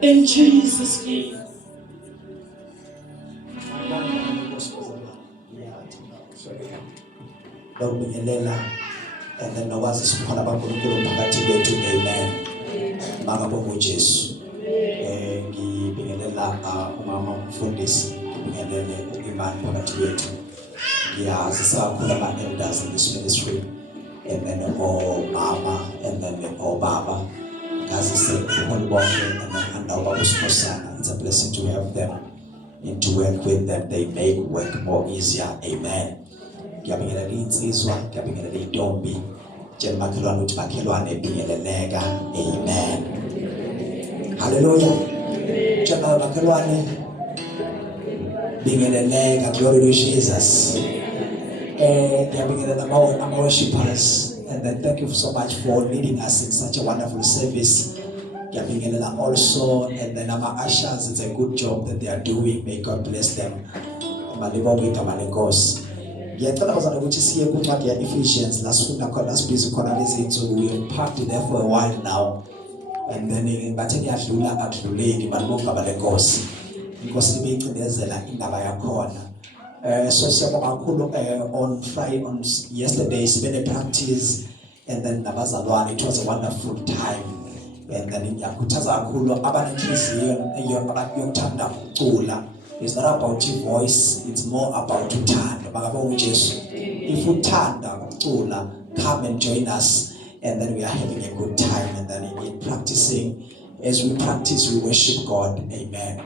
In Jesus' name. And then nokwazi sikhona baNkulunkulu phakathi kwethu. Amen. Makabonge uJesu. Ngibingelela umama umfundisi, ngibingelele uImani phakathi kwethu. Ngiyazi sakhula ama-elders in this ministry, and then mama, and then baba. Ngazi sikhona bonke, and then andawuba uSikhosana. It's a blessing to have them and to work with them. They make work more easier. Amen. Ngiyabingelela insizwa, ngiyabingelela intombi, njengomakhelwane uthi makhelwane ebingeleleka. Amen. Hallelujah. Njengomakhelwane bingeleleka. Glory to Jesus. Ngiyabingelela ama-worshipers, and then thank you so much for leading us in such a wonderful service. Ngiyabingelela also, and then ama-ushers, it's a good job that they are doing. May God bless them. Malibonge igama lenkosi. Ngiyacela bazana ukuthi siye kuncwadi ya Ephesians, lasifunda khona sibhizi khona lezi insuku. We have parked there for a while now, and then bathe ngiyadlula akudluleki. Malibonge igama lenkosi. Inkosi ibeyicindezela indaba yakhona. So siyabonga kakhulu on Friday, on yesterday sibe ne practice, and then nabazalwane, it was a wonderful time. And then ngiyakhuthaza kakhulu abanenhliziyo yokuthanda ukucula. It's not about your voice, it's more about uthando. Makabonge uJesu. If uthanda ukucula, come and join us, and then we are having a good time. And then in practicing, as we practice, we worship God. Amen.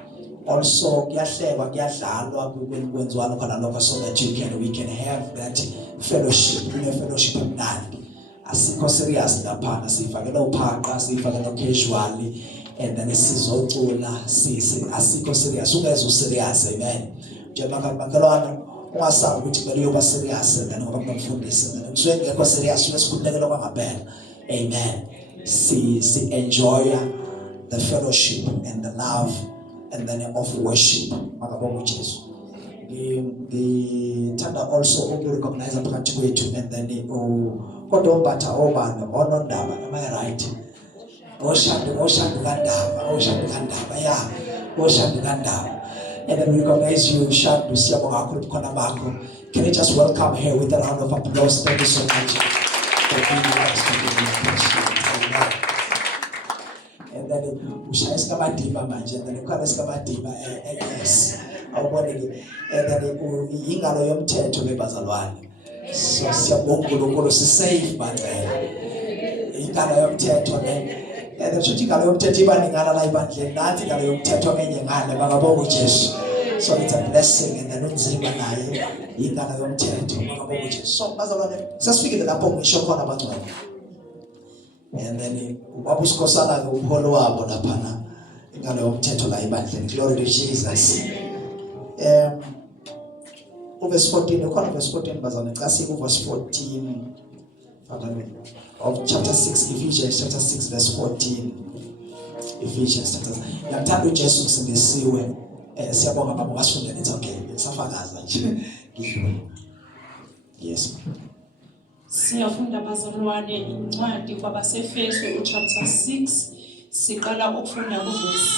Also, kuyahlekwa kuyadlalwa kwenziwa khona lokho, so that we can have that fellowship. Fellowship emnandi. Asikho serious lapha, sifakela uphaqa, sifakela casually, and then sizocula asikho serious. Ungeze userious. Amen. Njengoba makhelwane ungasabi ukuthi kumele uyoba serious, and then ngoba kumfundisi, and then ngekho serious lesikudekela kwangempela. Amen. Si enjoy the fellowship and the love, and then of worship. Makabonge uJesu. Ngithanda also ukurecognize phakathi kwethu, and then kodwa ubatha obana onondaba. Am I right? Oshadu kandaba, yeah. Oshadu kandaba. And then we recognize you, Shadu siyabonga kakhulu khona bakho. Can you just welcome her with a round of applause? Thank you so much for being with us today. And then ushaya isikabadima manje, and then ukhona isikabadima yes. Awubonile. And then ingalo yomthetho bebazalwane. So siyabonga uNkulunkulu sisafe bantela. Ingalo yomthetho le. And the church ingalo yomthetho ibaningana la ibandleni, nathi ingalo yomthetho enye ngale. Makabonge uJesu. So it's a blessing, and then unzima naye ingalo yomthetho. Makabonge uJesu. So bazalwane sesifikile lapho ngisho khona abangcwele. And then uBabusikhosana ke umholo wabo lapha ingalo yomthetho la ibandleni. Glory to Jesus. Verse 14, verse 14 bazalwane xa siku verse 14 of chapter 6, Ephesians chapter 6 verse 14. Ephesians chapter 6. Ngiyamthanda uJesu kusindisiwe. Siyabonga baba ngasifundela, it's okay. Safakaza nje. Yes. Siyafunda bazalwane incwadi kwabaseFeso chapter 6, siqala ukufunda kuverse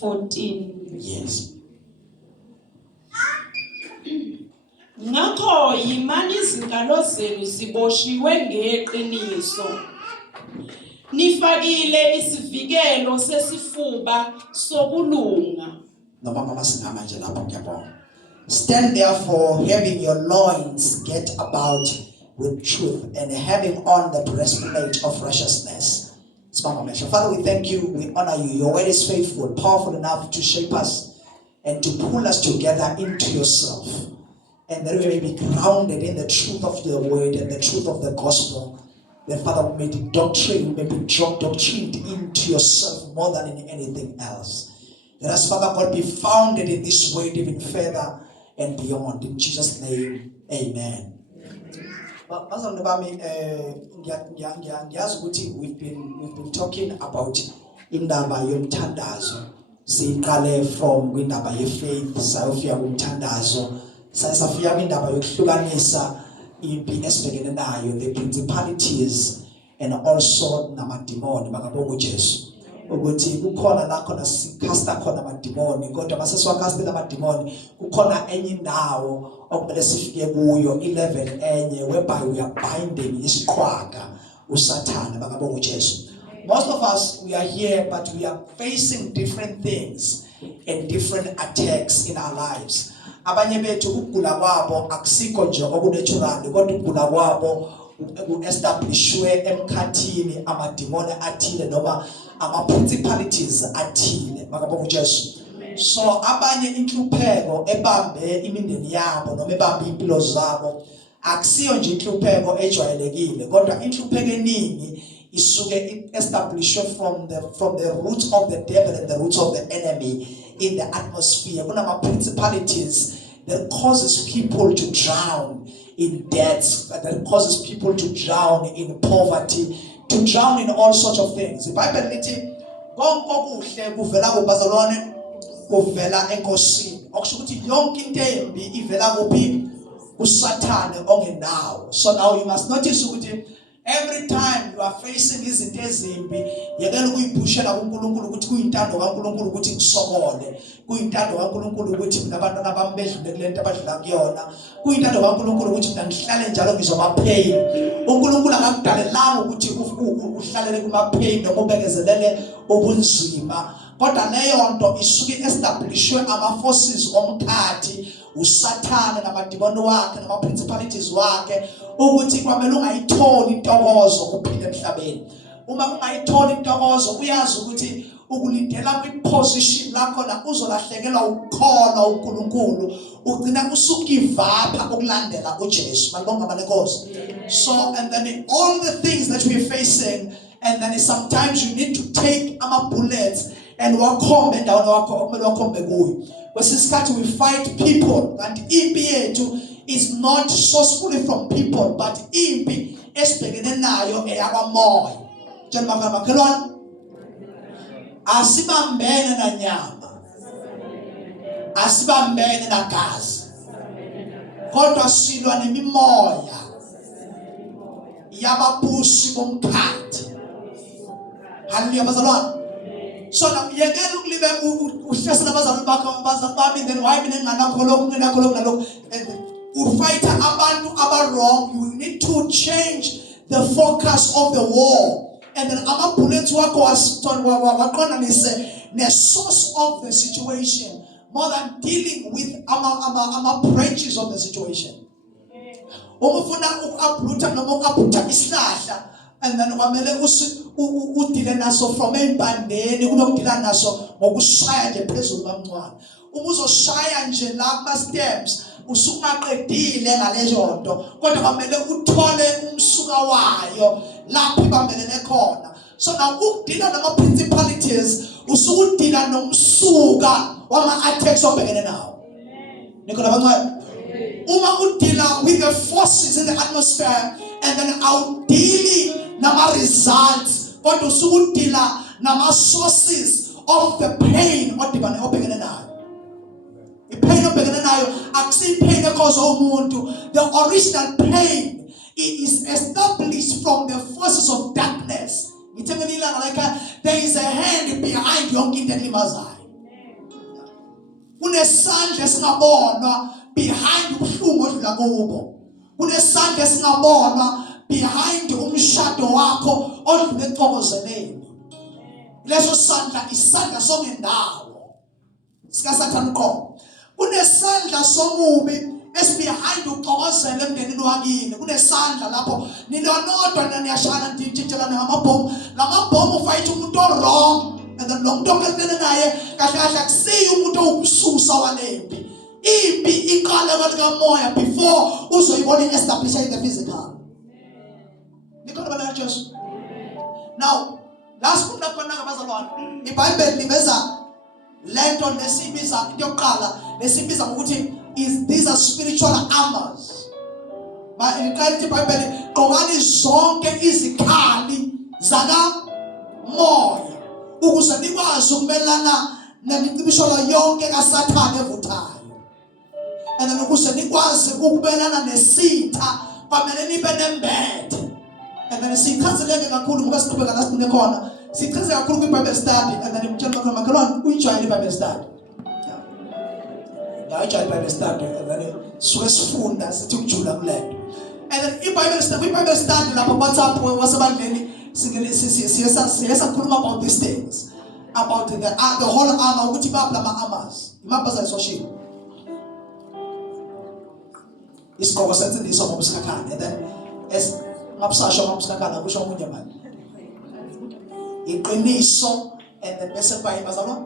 14. Yes. Ngakho yimani izingalo zenu ziboshiwe ngeqiniso. Nifakile isivikelo sesifuba sokulunga. Noma mama singama nje lapho ngiyabonga. Stand therefore, having your loins girt about with truth, and having on the breastplate of righteousness. Father, we thank you, we honor you. Your word is faithful, powerful enough to shape us and to pull us together into yourself. And that we may be grounded in the truth of your word and the truth of the gospel. That Father, we may be doctrined into yourself more than in anything else. Let us, Father God, be founded in this word even further and beyond. In Jesus' name, amen. We've been talking about indaba yomthandazo. Siqale from indaba yefaith, sayofika kumthandazo. Sayasafika kwindaba yokuhlukanisa impi esibhekene nayo, the principalities and also namademoni. Makabonge uJesu. ukuthi kukhona la khona sikhasta khona amadimoni kodwa mase siwakastela amadimoni kukhona enye indawo okumele sifike kuyo i-level enye whereby we are binding isiqhwaga usathana bakabonga uJesu. Most of us, we are here but we are facing different things and different attacks in our lives. Abanye bethu ukugula kwabo akusikho nje okunatural kodwa ukugula kwabo ku-establishwe emkhathini amadimoni athile noma ama-principalities athile bakabonga uJesu. So abanye inhlupheko ebambe imindeni yabo noma ebambe impilo zabo akusiyo nje inhlupheko ejwayelekile kodwa inhlupheko eningi isuke established from the roots of the devil and the roots of the enemy in the atmosphere. Kunama principalities that causes people to drown in debts, that causes people to drown in poverty, to drown in all sorts of things. The Bible lithi konke okuhle kuvela kubazalwane kuvela enkosini. Okusho ukuthi yonke into embi ivela kuphi? Kusathane ongenawo. So now you must notice ukuthi every time you are facing izinto ezimbi yekela ukuyiphushela kuNkulunkulu ukuthi kuyintando kaNkulunkulu ukuthi kusokole, kuyintando kaNkulunkulu ukuthi mina abantwana bami bedlule kulento abadlula kuyona, kuyintando kaNkulunkulu ukuthi mina ngihlale njalo ngizoma pain. uNkulunkulu akakudalelanga ukuthi uhlalele kuma pain noma ubekezelele ubunzima kodwa leyo nto isuke establishwe ama forces omkhathi usathane namadimoni wakhe nama principalities wakhe ukuthi kwamele ungayitholi intokozo kuphila emhlabeni. Uma ungayitholi intokozo uyazi ukuthi ukulindela kwi-position lakho la uzolahlekelwa ukukholwa uNkulunkulu ugcina usukivapha ukulandela uJesu. Malibonga amanenkosi. So and then all the things that we are facing and then sometimes you need to take ama bullets and wakhombe endaweni wakho okumele wakhombe kuyo. Kwesikhathi we fight people and impi yethu is not sourcefully from people but impi esibhekene nayo eyakwamoya. Njengoba makhelwane asibambene nanyama, asibambene nagazi, kodwa silwa nemimoya yababusi bomkhathi. Hallelujah bazalwane. So na yekela ukulibe uhlasela abazalwane bakho bazabami then why mina nginganakho lokho nginakho lokho nalokho ufight abantu aba wrong. You need to change the focus of the war and then ama-bullets wakho waqondanise ne-source of the situation more than dealing with ama-branches of the situation. Uma ufuna uku-uprooter noma uku-uprooter isihlahla and then kwamele udile naso from empandeni kunokudila naso ngokushaya nje phezulu kancane. Uma uzoshaya nje la kuma steps usungaqedile ngalezo nto kodwa kwamele uthole umsuka wayo lapho ibambelene khona. So now ukudila nama principalities usukudila nomsuka wama attacks obhekene nawo. Nikhona bancane. Uma udila with the forces in the atmosphere and then awudili nama results kodwa usukudila nama sources of the pain odibane obhekene nayo. Pain obhekene nayo akusi pain cause umuntu. The original pain is established from the forces of darkness. There is a hand behind yonke into elimazayo. Kunesandla esingabonwa behind ubuhlungu odlula kubo. Kunesandla esingabonwa behind umshado wakho odlule exokozeleni. Leso sandla isandla songendawo sikaSathane uqobo. Kunesandla somubi esibehind uxokozela emndenini wakini. Kunesandla lapho nilonodwa niyashana ntitshelana ngamabhomu. Lamabhomu ufight umuntu wrong and then lo muntu okelene naye kahle kahle akusiyo umuntu owumsusa walempi. Impi iqala phakathi kamoya before uzoyibona i-establish in the physical. Nikhona bana Jesu. Now last kufunda khona ngabazalwane iBhayibheli liveza lento lesibiza into yokuqala lesibiza ngokuthi these are spiritual armors. Ma iqala iBhayibheli qokani zonke izikhali zaka moya ukuze nikwazi ukumelana nemicibisholo yonke kaSathane evuthayo. And then ukuze nikwazi ukubelana nesitha kwamele nibe nembethe. And then sikhanzeleke kakhulu ngoba siqhubeka la sine khona Sichaze kakhulu kwi-Bible study and then ngitshela makhelwane uyijoyine i-Bible study. Yeah, uyijoyine i-Bible study and then suke sifunda sithi ukujula kulento. And then i-Bible study lapha WhatsApp wasebandleni siyesa khuluma about these things. About the whole armor ukuthi bapla ama-armors. Imapha zayisoshiwe. Isigqoko sensindiso ngomsikhakhane and then ngabusasho ngomsikhakhane kusho omunye manje. Iqiniso and then bese bayibazalwa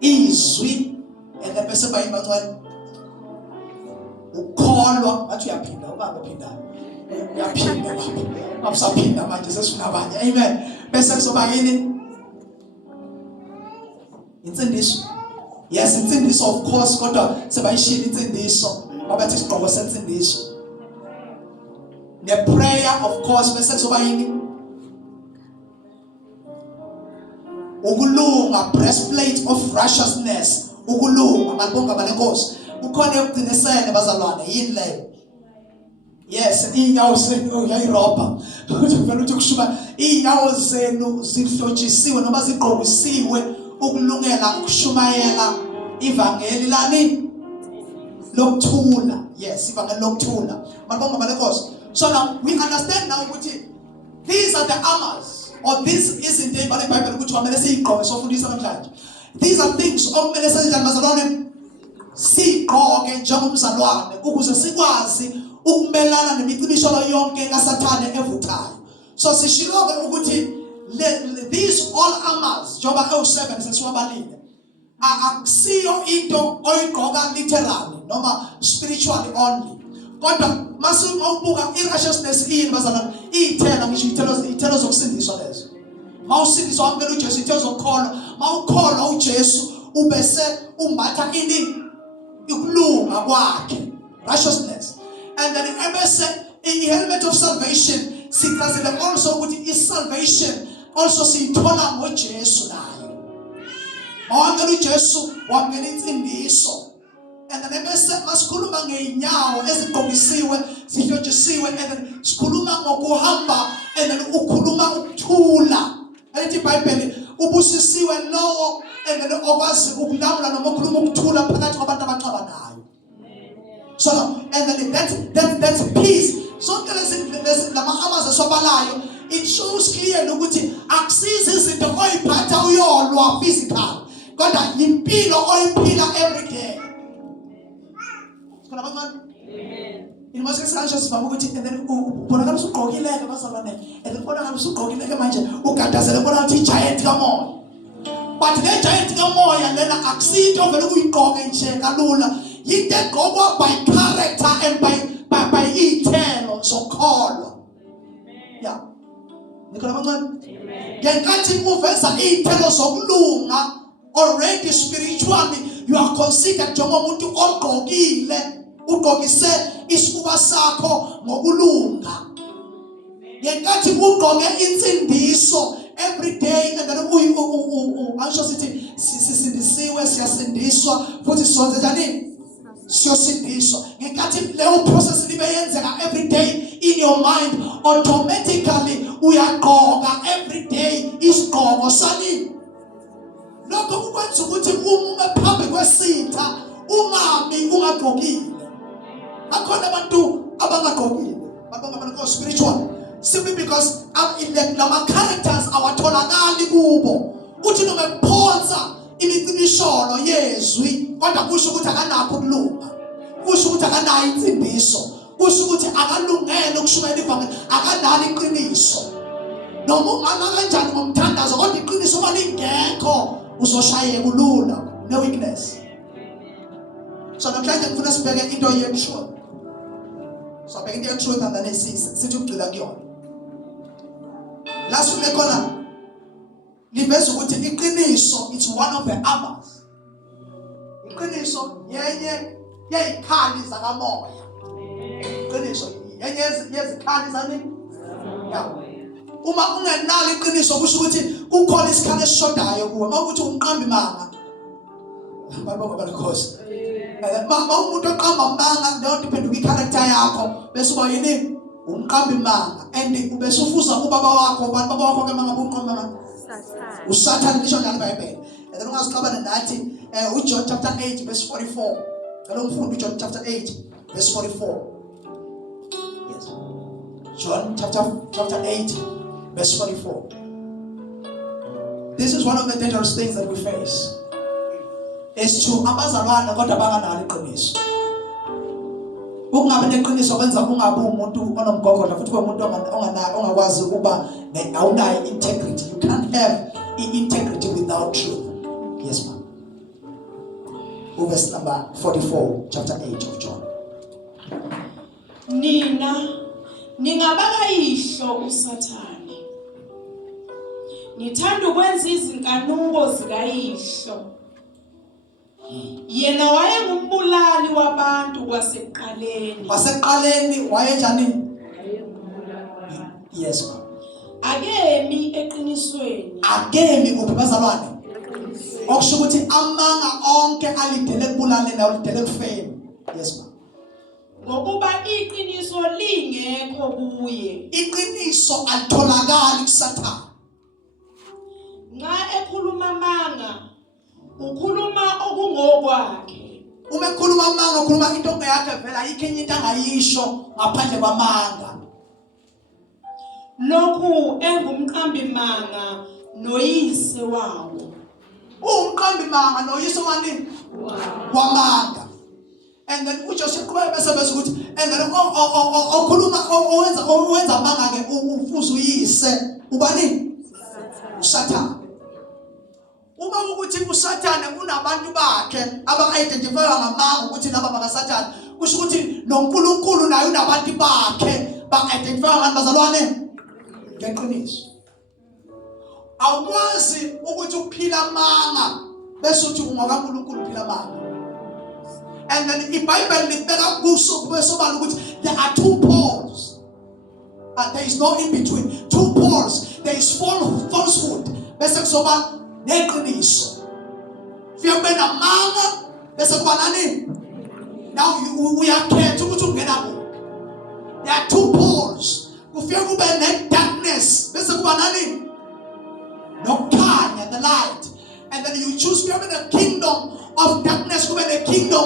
izwi and then bese bayibazalwa ukholwa bathi uyaphinda ubaba uphinda uyaphinda baba abusaphinda manje sesinabanye amen bese kuzoba yini insindiso yes insindiso of course kodwa sebayishila insindiso babathi isigqoko sensindiso the prayer of course bese kuzoba yini ukulunga breastplate of righteousness ukulunga malibonga balenkosi ukhona ekugcinisene bazalwane yini leyo yes inyawo zenu uyayirobha ukuthi vele uthi kushuma inyawo zenu zihlotshisiwe noma zigqokisiwe ukulungela ukushumayela ivangeli lani lokuthula yes ivangeli lokuthula malibonga balenkosi so now we understand now ukuthi these are the armors or this isn't the Bible ukuthi kwamele siyigqoke sofundisa namhlanje these are things okumele senze bazalwane sigqoke njengomzalwane ukuze sikwazi ukumelana nemicibisholo yonke kaSathane evuthayo so sishiloke ukuthi these all armors njengoba ewu7 sesiwabalile akusiyo into oyigqoka literally noma spiritually only kodwa masubuka irighteousness yini bazalwane iyithela ngisho ithelo zokusindiswa lezo mawusindiswa ngempela uJesu ithelo zokukholwa mawukholwa uJesu ubese umbatha ini ukulunga kwakhe righteousness and then ebese i-helmet of salvation sichazele also ukuthi i-salvation also siyithola ngoJesu nayo mawangena uJesu wangena insindiso and then ebese masikhuluma ngeinyawo ezigqokisiwe sihlotshisiwe and then sikhuluma ngokuhamba and then ukhuluma ukuthula elithi iBhayibheli ubusisiwe lowo and then okwazi ukulamula noma ukhuluma ukuthula phakathi kwabantu abacabanayo so and then that's peace so lama armors eswabalayo it shows clearly ukuthi akusizi izinto oyiphatha uyolwa physical kodwa impilo oyiphila every day amen ilimosi esikansho sivama ukuthi and then ubonakala usugqokileke bazalwane and then ubonakala usugqokileke manje ugadazele ubona ukuthi giant kamoya but le giant kamoya lena akusinto vele ukuyigqoka nje kalula yinto egqokwa by character and by ithelo zokholwa yeah nikhola kancane ngenkathi uveza ithelo zokulunga already spiritually you are considered njengomuntu ogqokile ugqokise isifuba sakho ngokulunga ngenkathi ugqoke insindiso every day and then angisho sithi sisindisiwe siyasindiswa futhi sonke njani siyosindiswa ngenkathi leyo process libe yenzeka every day in your mind automatically uyagqoka every day isigqoko sani lokho kukwenza ukuthi uma phambi kwesitha ungagqokile akhona abantu abangagqokile babonga spiritual simply because lama characters awatholakali kubo uthi noma ephonsa imicibisholo yezwi kodwa kusho ukuthi akanakho ukulunga kusho ukuthi akanayo insindiso kusho ukuthi akalungele ukushumayela ivangeli akanalo iqiniso noma ungana kanjani ngomthandazo kodwa iqiniso malingekho uzoshayeka ulula no weakness so namhlanje ngifuna sibheke into ye-truth so bheke into ye-truth and then sithi ukugcila kuyona last week khona liveza ukuthi iqiniso it's one of the armors iqiniso yenye yezikhali zakamoya iqiniso yenye yezikhali zani uma ungenalo iqiniso kusho ukuthi kukhona isikhali esishodayo kuwe mawukuthi umqambi manga babonga balenkosi mama umuntu oqamba manga leyo depend ku character yakho bese uba yini umqambi manga and ubesufuza ubaba wakho ubani baba wakho ke manga bunqomba manga uSathane lisho njalo eBhayibheli and then ungazixabana nathi uJohn chapter 8 verse 44 ngalo mfundo uJohn chapter 8 verse 44 yes John chapter 8 verse 44 this is one of the dangerous things that we face is to abazalwana kodwa banganalo iqiniso ukungabe neqiniso kwenza ungabe umuntu onomgogodla futhi umuntu ongakwazi ukuba awunayo integrity. You can't have integrity without truth. Yes ma'am. Verse number 44 chapter 8 of John. Nina ningabakayihlo uSathane nithanda ukwenza izinkanuko zikayihlo yena wayengumbulali wabantu kwaseqaleni wayenjani yes ma'am akemi eqinisweni akemi kuphi bazalwane okusho ukuthi amanga onke alidele kubulale nawo lidele kufeni yes ma'am ngokuba iqiniso lingekho kuye iqiniso alitholakali kuSathane nxa ekhuluma amanga ukhuluma okungokwakhe uma ekhuluma amanga ukhuluma into yakhe vela ayikho enye into angayisho ngaphandle kwamanga lokhu engumqambi manga noyise wawo umqambi manga noyise wani wamanga and then uJoshua kuba bese ukuthi and then okhuluma owenza amanga ke ufuza uyise ubani uSathane uma ukuthi uSathane unabantu bakhe aba-identify ngamanga ukuthi laba bakaSathane kusho ukuthi noNkulunkulu naye unabantu bakhe ba-identify ngani bazalwane ngeqiniso awukwazi ukuthi uphila amanga bese uthi ungakaNkulunkulu uphila amanga and then iBhayibheli libeka kuso kubesobala ukuthi there are two poles but there is no in between two poles there is falsehood bese kusoba neqiniso fiyabena namanga bese kuba nani now we are khetha ukuthi ungena ku there are two poles kufika kube ne-darkness bese kuba nani nokukhanya the light and then you choose we have the kingdom of darkness kube the kingdom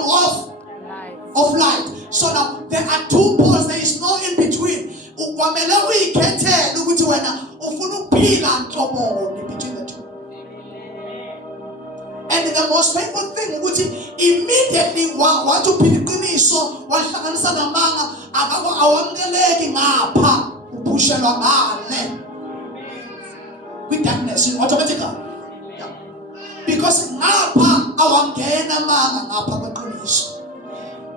of light so now there are two poles there is no in between ukwamele uyikhethele ukuthi wena ufuna ukuphila nhloboni between the two. And the most painful thing ukuthi immediately wathi uphila iqiniso wahlanganisa namanga akabo awamkeleki ngapha upushelwa ngale with darkness automatically yeah. Because ngapha awangena amanga ngapha kweqiniso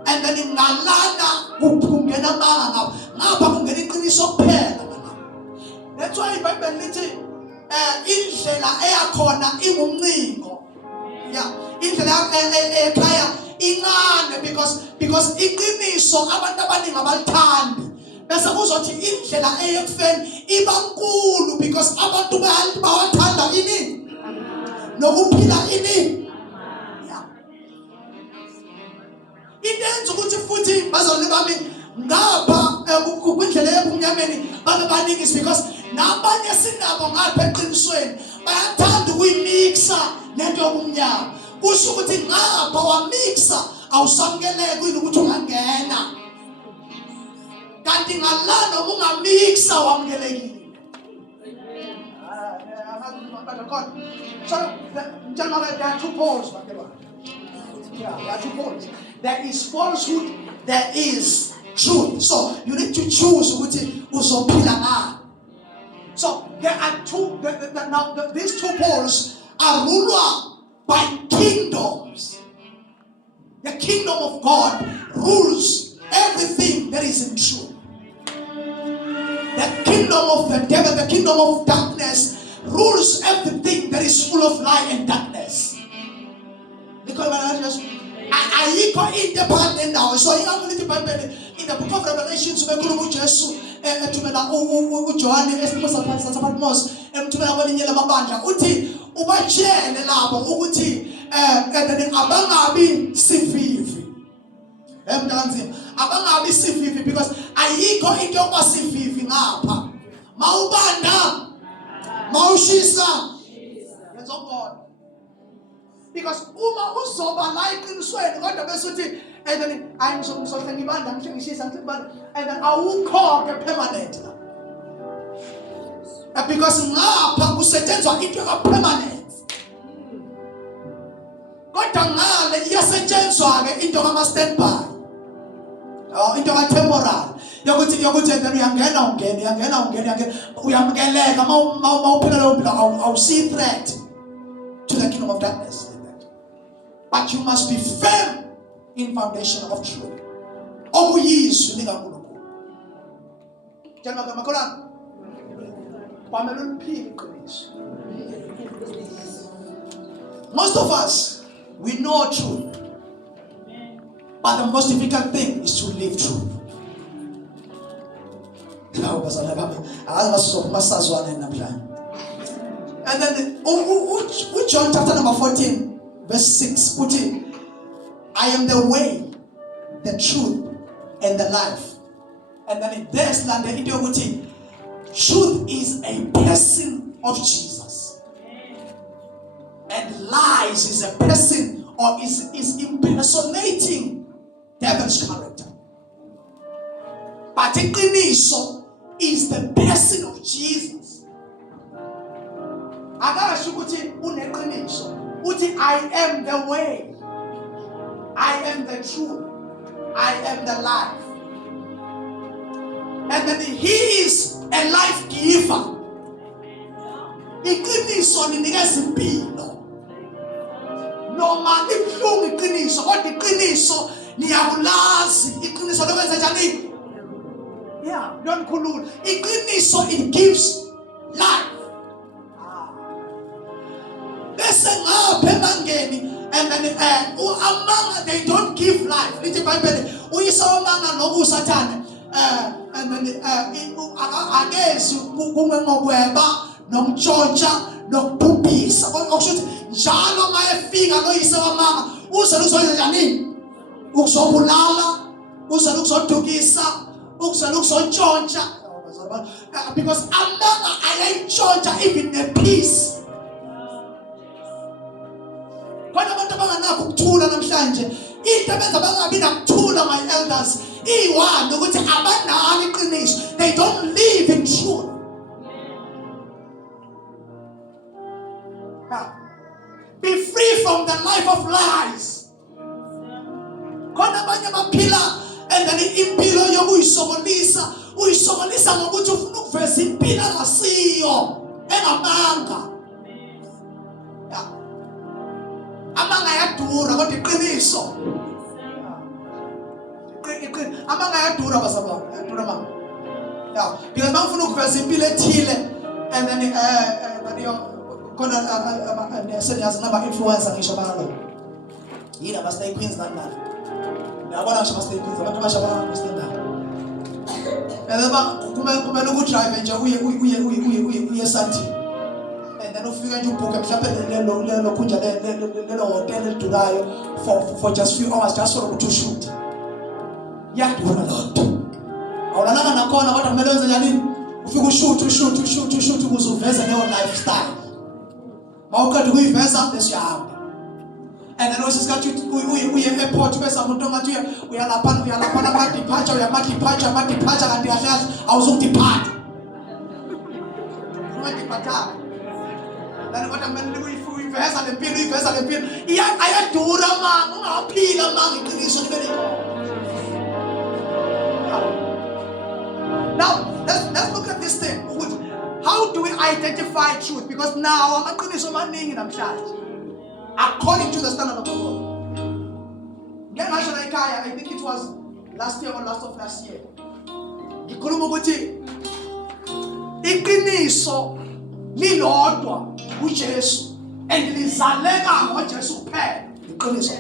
and then ngalana kungena amanga ngapha kungena iqiniso kuphela. That's why iBhayibheli lithi indlela eyakhona ingumncingo yeah indlela ekhaya incane because iqiniso abantu abaningi abalithandi bese kuzothi indlela eyekufeni iba nkulu because abantu bawathanda ini nokuphila ini yeah intenza ukuthi futhi bazalwane bami ngapha kwindlela yebumnyameni babe baningi is because nabanye sinabo ngapha eqinisweni bayathanda ukuyimixa nento yobumnyama kusho ukuthi ngapha wamixa awusamkeleki ukuthi ungangena kanti ngalana ungamixa wamkelekile. So there are two poles. Yeah, there are two poles. There is falsehood, there is truth. So you need to choose ukuthi uzophila ngani. So there are two. Now these two poles are ruled by kingdoms. The kingdom of God rules everything that is in truth. The kingdom of the devil, the kingdom of darkness, rules everything that is full of light and darkness. Because ayikho into phakathi nendawo. So ingakho lithi iBhayibheli in the book of Revelation kubekhuluma uJesu ethumela uJohane eSiphatmos emthumela kwelinye lamabandla uthi ubatshele labo ukuthi abangabi sivivi emntanzini abangabi sivivi because ayikho into yokuba sivivi ngapha. Mawubanda, mawushisa, yenza ukubona. Because uma uzoba la eqinisweni kodwa bese uthi and then I'm so ngibanda ngisho ngishisa ngibanda and then awukho ke permanent. Because ngapha kusetshenzwa into ka permanent. Kodwa ngale iyasetshenzwa ke into kama standby. Into ka temporal. Yokuthi then uyangena uyamukeleka mawuphila leyo mpilo awu see threat to the kingdom of darkness. But you must be firm in foundation of truth. Okuyizwi likaNkulunkulu. Njengoba makholana kwamele uliphile iqiniso. Most of us we know truth. But the most difficult thing is to live truth. And then John chapter number 14 verse 6 put it, I am the way, the truth and the life. And then in this land truth is a person of Jesus and lies is a person or is impersonating devil's character. But iqiniso is the person of Jesus. Akasho ukuthi uneqiniso. Uthi I am the way. I am the truth. I am the life. And then he is a life giver. Iqiniso linikeza impilo. Noma ibuhlungu iqiniso, kodwa iqiniso liyakulazi iqiniso lokwenza njani? Yeah, don't collude. Iqiniso it gives life. Bese ngapha emangeni and then amanga they don't give life. Lithi iBhayibheli uyisa amanga nokusathana and then akezi kungengokweba nomtshontsha nokubhubhisa. Okusho ukuthi njalo mayefika loyise wamanga uze luzoyenza njani? Ukuzobulala, uze lukuzodukisa, uze lukuzotshontsha. Because amanga ayayitshontsha even the peace. Kwani abantu abanganakho ukuthula namhlanje into ebenza bangabi nakuthula my elders iwani ukuthi abanalo iqiniso. They don't live in truth. Be free from the life of lies. Khona abanye baphila and then impilo yokuyisokolisa uyisokolisa ngokuthi ufuna ukuveza impilo engasiyo engamanga. Amanga ayadura kodwa iqiniso. Amanga ayadura basaba. Ayadura mama. Yeah, because mangifuna ukuveza impilo ethile and then khona senyazi naba influencer ngisho balo. Yini aba stay queens nani. Yabona ngisho stay queens abantu abasha understand that. And then kumele ukudrive nje uye santi. And then ufika nje ubhuke mhlawumbe lelo khunja lelo hotel elidurayo for just few hours just for ukuthi ushoot. Yadura lonto. Awulalanga nakhona kodwa kumele wenze njani? Ufika ushoot ukuze uveze leyo lifestyle. Mawuqeda ukuyiveza bese uyahamba. And then also got you uye airport bese umuntu ongathi uyalaphana ama departure kanti yahlazi awuzukudepart. Ungadepart. Then kodwa kumele uyiveza lempilo ayadura manga ungaphila manga iqiniso libele. Now let's look at this thing. How do we identify truth? Because now amaqiniso maningi namhlanje according to the standard of the world. I think it was last year or last year. Ngikhuluma ukuthi iqiniso lilodwa kuJesu and lizaleka ngoJesu kuphela. Iqiniso.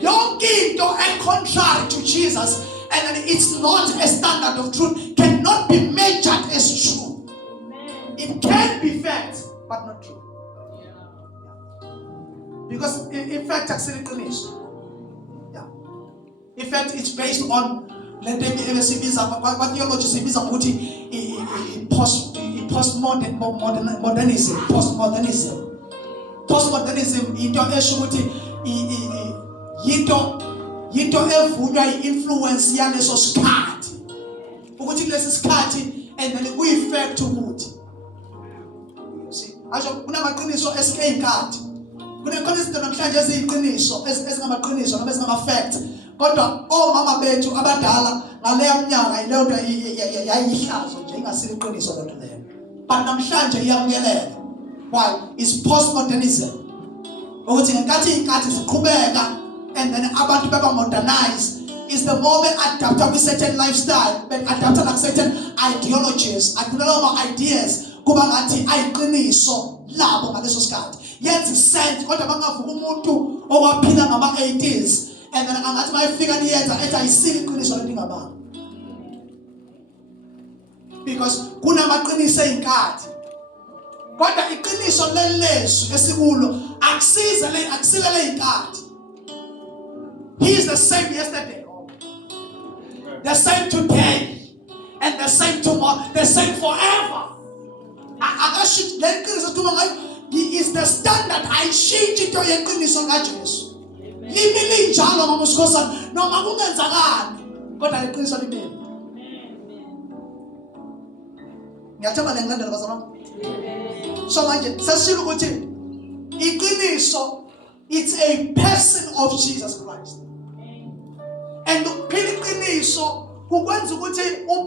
Yonke into contrary to Jesus and it's not a standard of truth cannot be measured as true. It can be fact, but not true. Because in fact, yeah. If fact it's based on theology sibiza ukuthi postmodernism into esho ukuthi yinto evunywa i-influence yaleso sikhathi ukuthi kulesi sikhathi and then kuyi-fact ukuthi asho kunamaqiniso esike inkathi kunekhona izinto namhlanje eziyiqiniso ezingamaqiniso noma ezingama-fact kodwa omama bethu abadala ngaleyo mnyaka ileyo nto yayihlazo nje ingasile iqiniso lento leyo but namhlanje iyamukeleka. Why? It's postmodernism ukuthi ngenkathi inkathi ziqhubeka and then abantu baba modernize is the more adapt with certain lifestyle adapt like certain ideologies akunalawo ideas kuba ngathi ayiqiniso labo ngaleso sikhathi yenza sense kodwa bangavuka umuntu okwaphila ngama-80s and then angathi mayifika niyenza ethi ayisile iqiniso lento ingabanga because kunamaqiniso ey'nkathi kodwa iqiniso lelesu esikulo akusile ley'nkathi. He is the same yesterday, the same today, and the same tomorrow, the same forever. He is the standard. I change it to your goodness on Jesus. Leave me in Jalo, Mamuskosan. No, Mamungan Zagan. But I please on him. Yatama Langland was wrong. So, like it says, it's a person of Jesus Christ. And the Pilipiniso, who went to go to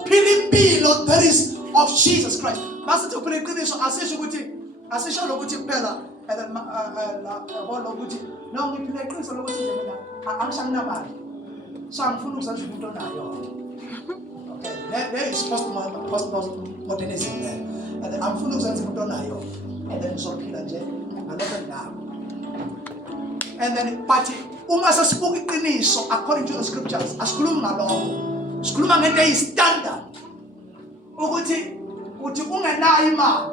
Pilipilo, that is of Jesus Christ. Master to Pilipiniso, Asesha Loguti Pella, and then Loguti. No, we play Chris or Loguti. I'm Shannaman. So I'm full of such people. Okay, there is postmodernism there. And then I'm full of such people. And then so Pila J, and then now. And then party umasa sibuka iqiniso according to the scriptures asikhuluma ngalokho sikhuluma ngento eyistandard ukuthi ungenayo imali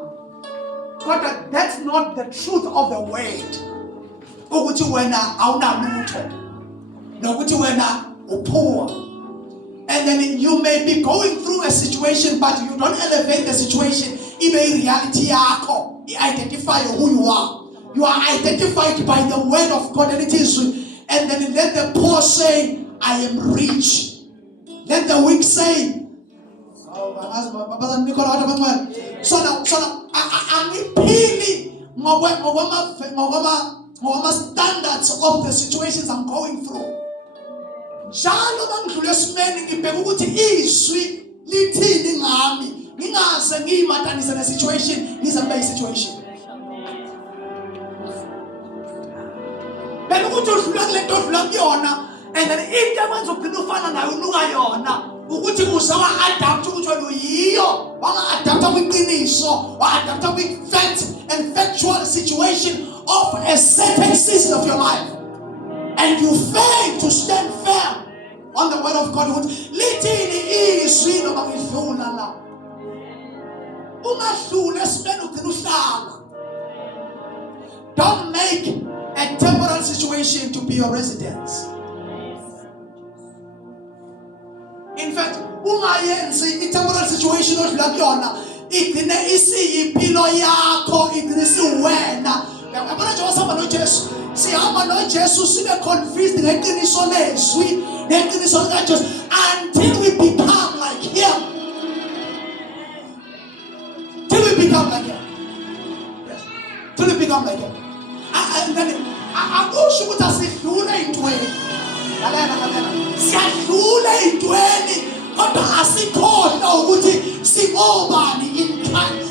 kodwa that's not the truth of the word ukuthi wena awunalutho nokuthi wena upoor. And then you may be going through a situation but you don't elevate the situation ibe reality yakho identify who you are. You are identified by the word of God, and it is. And then let the poor say, I am rich. Let the weak say, so now, I'm appealing my standards of the situations I'm going through. Njalo bangidlule esimeni ngibheka ukuthi izwi lithini ngami ngingaze ngiyimatanisa ne-situation ngizabe yi-situation. And then if there was a pinufana na unuga yona, ukuthi uzawa adapt ukuthi wena yiyo, wanga adapt with qiniso, wa adapt with fact and factual situation of a certain season of your life. And you fail to stand firm on the word of God. Litini izwi noma ngidlula la. Ungadlula esimeni ugcina uhlala. Don't make a temporal situation to be your residence. In fact, ungayenzi i-temporal situation odlula kuyona igcine isiyimpilo yakho igcine siwena. Yabona nje wasihamba noJesu, sihamba noJesu sibe convinced ngeqiniso lezwi neqiniso likaJesu until we become like him. Till we become like him. Yes. Till we become like him. And then akusho ukuthi asidlule intweni. Lalela. Siyadlula intweni kodwa asikhohlwa ukuthi singobani in Christ.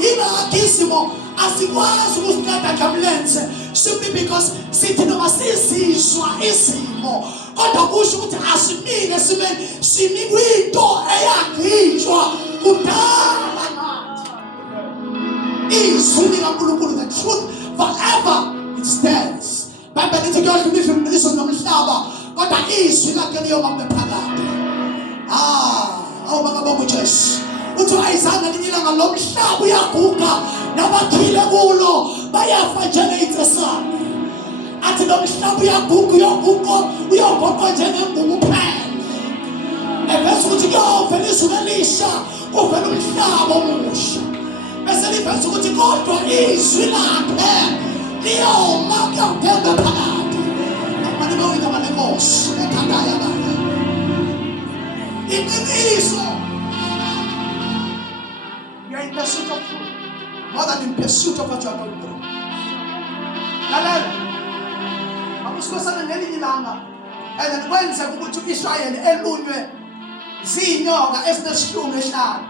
Yingakisimo asikwazi ukusinqanda jamlenze simply because sithi noma sizizwa isimo kodwa kusho ukuthi asimile sinikwe into eyakhishwa kudala nathi. Izwi likaNkulunkulu, the truth forever it stands. Bible lithi kuyodlulisa umlilo nomhlaba kodwa izwi lakhe liyoma kuphakade. Awubonga uJesu. Uthi ayizange linyilanga lomhlaba uyaguga nabakhile kulo bayafa njengey'nsesane. Athi lo mhlaba uyaguqa njengengubo kuphela. Bese ukuthi kuyovela izulu elisha kuvela umhlaba omusha. Bese liveza ukuthi kodwa izwi lakhe liyoma kuyongena phakathi. Manje igama lenkosi ekhandayo abantu. Iqiniso. You are in pursuit of truth, more than in pursuit of what you are going through. Lalela. Akusikosana ngelinye ilanga. And then kwenzeka ukuthi uIsrayeli elunywe zinyoka esineshlungu ehlala.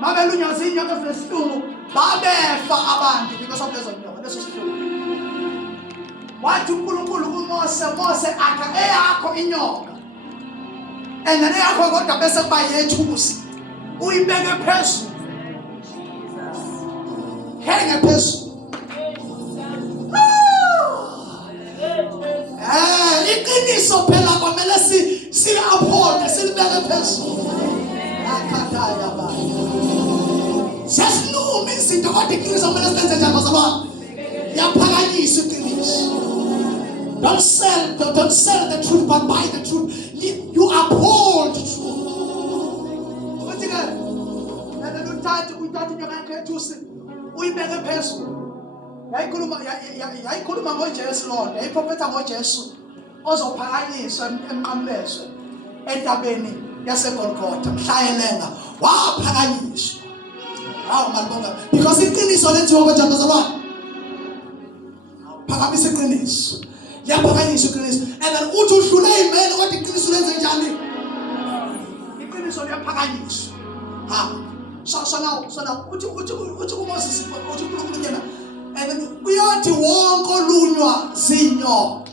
Mabelunywa zinyoka esineshlungu babefa abantu because of lezo nyoka leso sihlungu. Wathi uNkulunkulu kuMose, Mose akha eyakho inyoka. And then eyakho kodwa bese kuba yethusi. Uyibeke phezulu. Henge phezulu. Iqiniso phela kwamele si uphold silibeke phezulu. Akhathaya abantu. Sesiluma izinto kodwa iqiniso kumele silenze njani bazalwane? Yaphakanyiswa iqiniso. Don't sell the truth, but buy the truth. You uphold the truth. Uthi ke, yena uthatha inyoka yakhe ethusi, uyibeke phezulu. Yayikhuluma ngoJesu Lord, yayiprofetha ngoJesu ozophakanyiswa emqamlezwe entabeni yaseGolgotha, mhlayelenga waphakanyiswa. Hawu malibonga, because iqiniso lenziwa kanjani bazalwane? Phakamisa iqiniso. Liyaphakanyiswa iqiniso. And then uthi uhlule imele kodwa iqiniso lenze njani? Iqiniso liyaphakanyiswa. Ha. So now uthi uMoses uthi uNkulunkulu yena and then kuyothi wonke olunywa zinyoka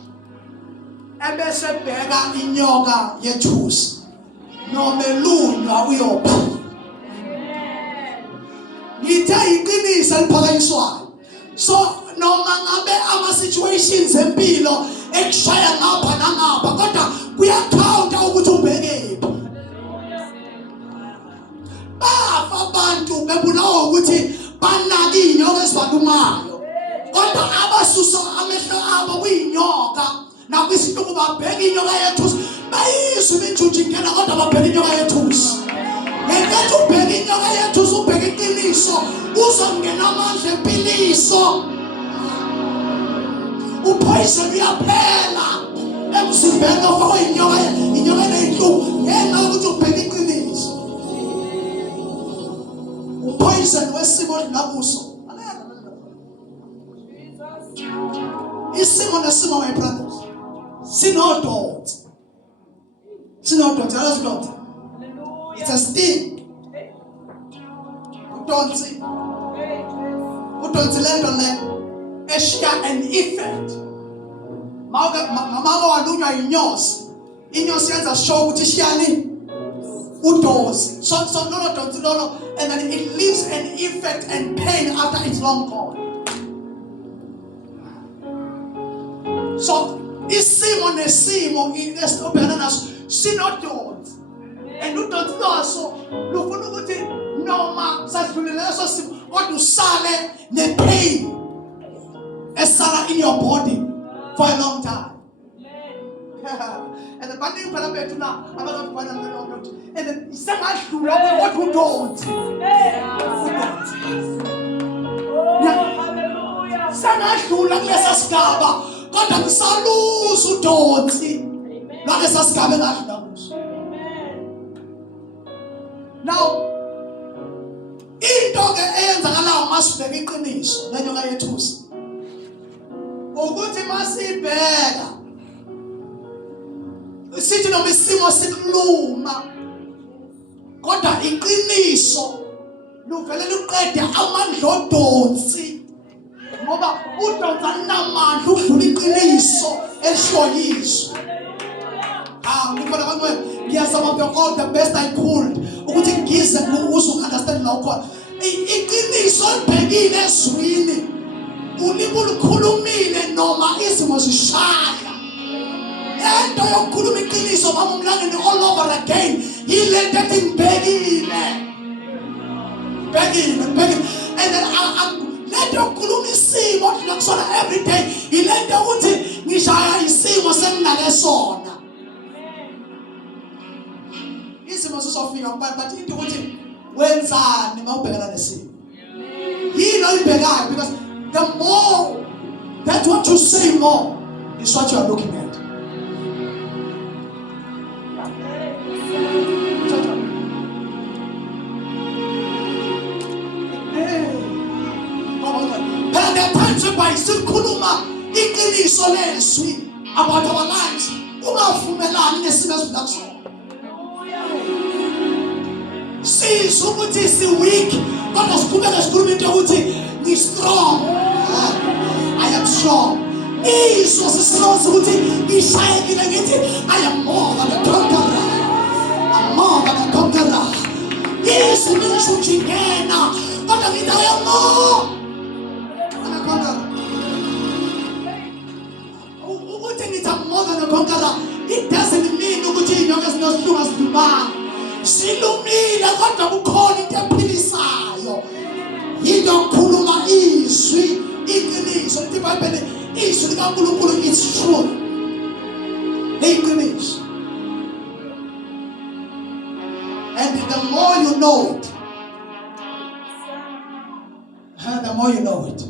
ebese bheka inyoka yethusi noma elunywa uyophila. Ngithe iqiniso liphakanyiswayo. So noma ngabe ama situations empilo ekushaya ngapha nangapha kodwa kuyakhawunta ukuthi ubhekephi. Bafa abantu bebulawa ukuthi banaki inyoka ezibalumayo. Kodwa abasusa amehlo abo kuyinyoka nakwisinto babheka inyoka yethusi bayizwe iminjuju ingena kodwa babheka inyoka yethusi. Ngenkathi ubheka inyoka yethusi ubheka iqiniso uzongena amandla empiliso. Upoison uyaphela emzimbeni ofakwe inyoka eneyinhlungu ngenxa yokuthi ubheka iqiniso. Upoison wesimo lakuso. Isimo nesimo, my brothers. Sinodot. That's not. It's a sting. Udonsi lento le eshiya an effect. Mama walunywa inyosi. Inyosi yenza show ukuthi shiyani udosi. So no, and then it leaves an effect and pain after it's long gone. So isimo nesimo esibhekana naso sinodot. And udot naso lufuna ukuthi noma sasidlulile leso simo kodwa usale ne-pain esala in your body for a long time. And the banding phela bethu na abazofana nalokho and then isengadlula kodwa udot. Hallelujah. Sengadlula kulesa sigaba kodwa kusaluza udoti. Lwalesa sigaba engadlula kuso. Now, into ke eyenzakalayo masibheka iqiniso lenyoka yethusi ukuthi masibheka sithi noma isimo sikuluma kodwa iqiniso luvele luqede amandla odonsi ngoba udonsa namandla ukudlula iqiniso elishoyiswa. Ngifuna abantu ngiyazama all the best I could ukuthi ngize understand la khona iqiniso libhekile ezwini ulimi olukhulumile noma izimo zishaya into yokukhuluma iqiniso mama umlangeni all over again yile nto ngibhekile and then let yokukhuluma isimo lakusona every day Yilento ukuthi ngishaya isimo senginale sona. Isimo sizofika but into ukuthi wenzani mawubhekana nesimo. Yini oyibhekayo, because the more that what you say more is what you are looking at. There are times whereby sikhuluma iqiniso leswi about our lives. Ungavumelani nesimo esidlula kusona. Sizwe ukuthi si weak, kodwa sikhuluma into ukuthi ni strong. I am strong. Izwo sisilozi ukuthi ngishayekile ngithi I am more than a conqueror. I'm more than a conqueror. Izwi lisho ngena, kodwa ngithi I am more than a conqueror. Ukuthi ngithi I'm more than a conqueror, it doesn't mean ukuthi inyonga zinohlunga sidumanga. Silumile kodwa kukhona into ephilisayo. Yinto okhuluma izwi iqiniso. Lithi iBhayibheli izwi likaNkulunkulu it's truth. Iqiniso. And the more you know it, the more you know it,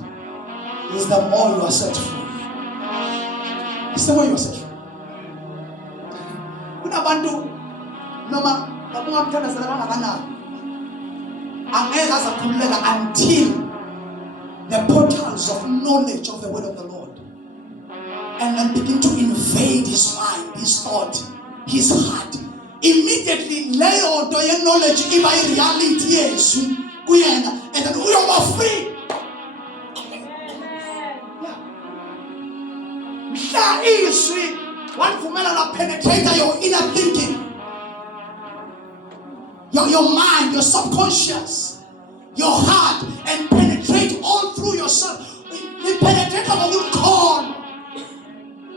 is the more you are set free. It's the more you are set free. Kunabantu noma until the portals of knowledge of the word of the Lord and then begin to invade his mind, his thought, his heart. Immediately lay on to your knowledge if I reality yes, and then we are free. That is one formula penetrate your inner thinking. Your mind, your subconscious, your heart, and penetrate all through yourself. It penetrates our good corn.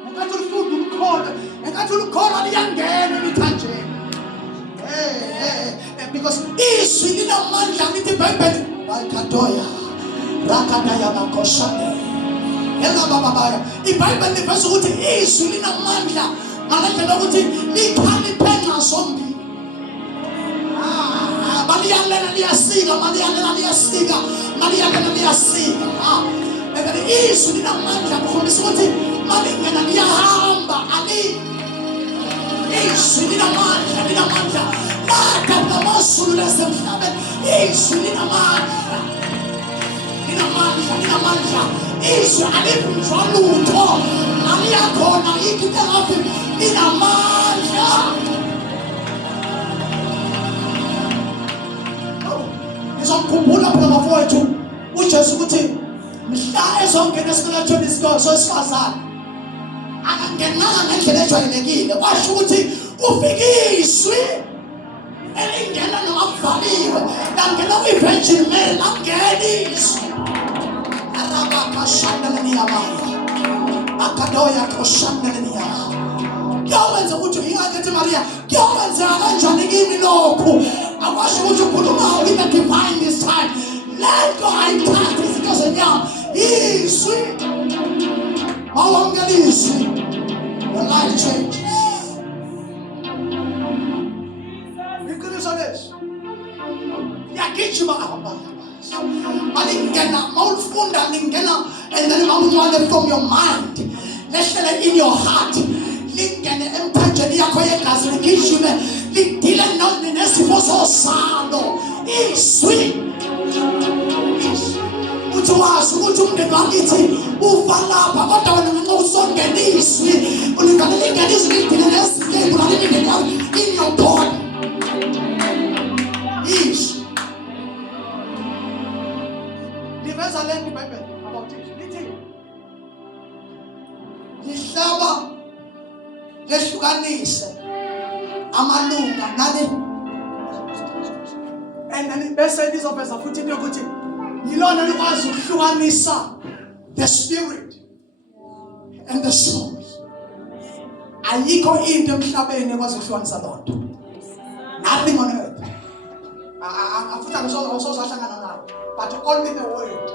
I got to food good corn. I got to call on the young girl when you touch it. Because it's within a man that with the Bible. Rakatoya, Rakataya Bakoshane. Ella Babaya. The Bible the person who is within a man that Malaka ni kani penna zombie. Maria Lena Siga. And then is in a man from this water, Maria Hamba, Ali. Is in a man, Mark of the Mosul as the Shaman, is in a man, is a living from Luto, Maria Corna, in a man. Kumbula phela mfowethu uJesu uthi mhla ezonke nesikulethe isikolo sesifazana akangenanga ngendlela ejwayelekile kwasho ukuthi ufikiswe elingena nokuvaliwe langena kwi-Virgin Mary langeniswa arabaka shandeleni yabaya akadoya koshandeleni yabaya kuyowenza ukuthi ingakhethi Maria kuyowenzeka kanjani kimi lokhu akwasho ukuthi ukhuluma with the divine this time. Let go and touch this because now he sweet. How long can he sweet? Your life changes. You could listen this. Yakichima Malingena, Maulfunda Lingena, and then Mamuane from your mind. Let's tell it in your heart. Lingena and Tanjania Koyakas, Likishime. Dile non ne sposo sano is sweet utuwasu utumdebangiti ufalapa kodwa ngosongeniswi ulikanelingeniso lidinelesi in your body is divesa learn the Bible about it listen lihlaba lehlukanise amalunga nani and then bese lizoveza futhi into ukuthi yilona likwazi ukuhlukanisa the spirit and the soul. Ayikho into emhlabeni ekwazi ukuhlukanisa lonto. Nothing on earth. Afuthi akusozahlangana nawo, but only the word.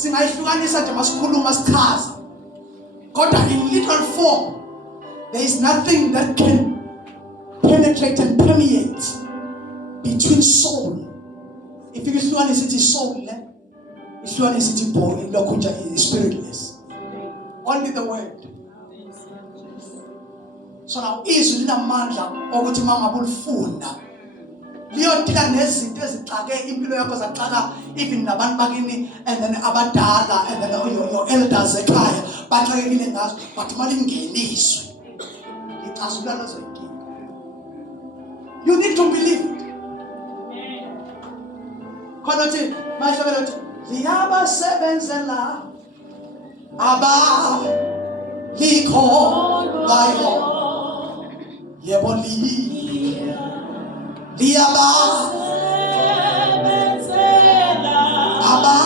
singayihlukanisa nje masikhuluma sichaza. Kodwa in literal form, there is nothing that can penetrate and permeate between soul. If you ihlukanisa ithi soul le, ihlukanisa ithi body lokho nje spiritless. Only the word. So now izwi linamandla ukuthi mangabe ulifunda liyodila nezinto ezixake impilo yakho zaxaka even nabantu bakini and then abadala and then your elders ekhaya baxakekile ngazo but malingeniswe ixazulula lezo inkinga. You need to believe it. Khona uthi mahlabela uthi liyabasebenzela aba likho layo yebo liyabasebenzela aba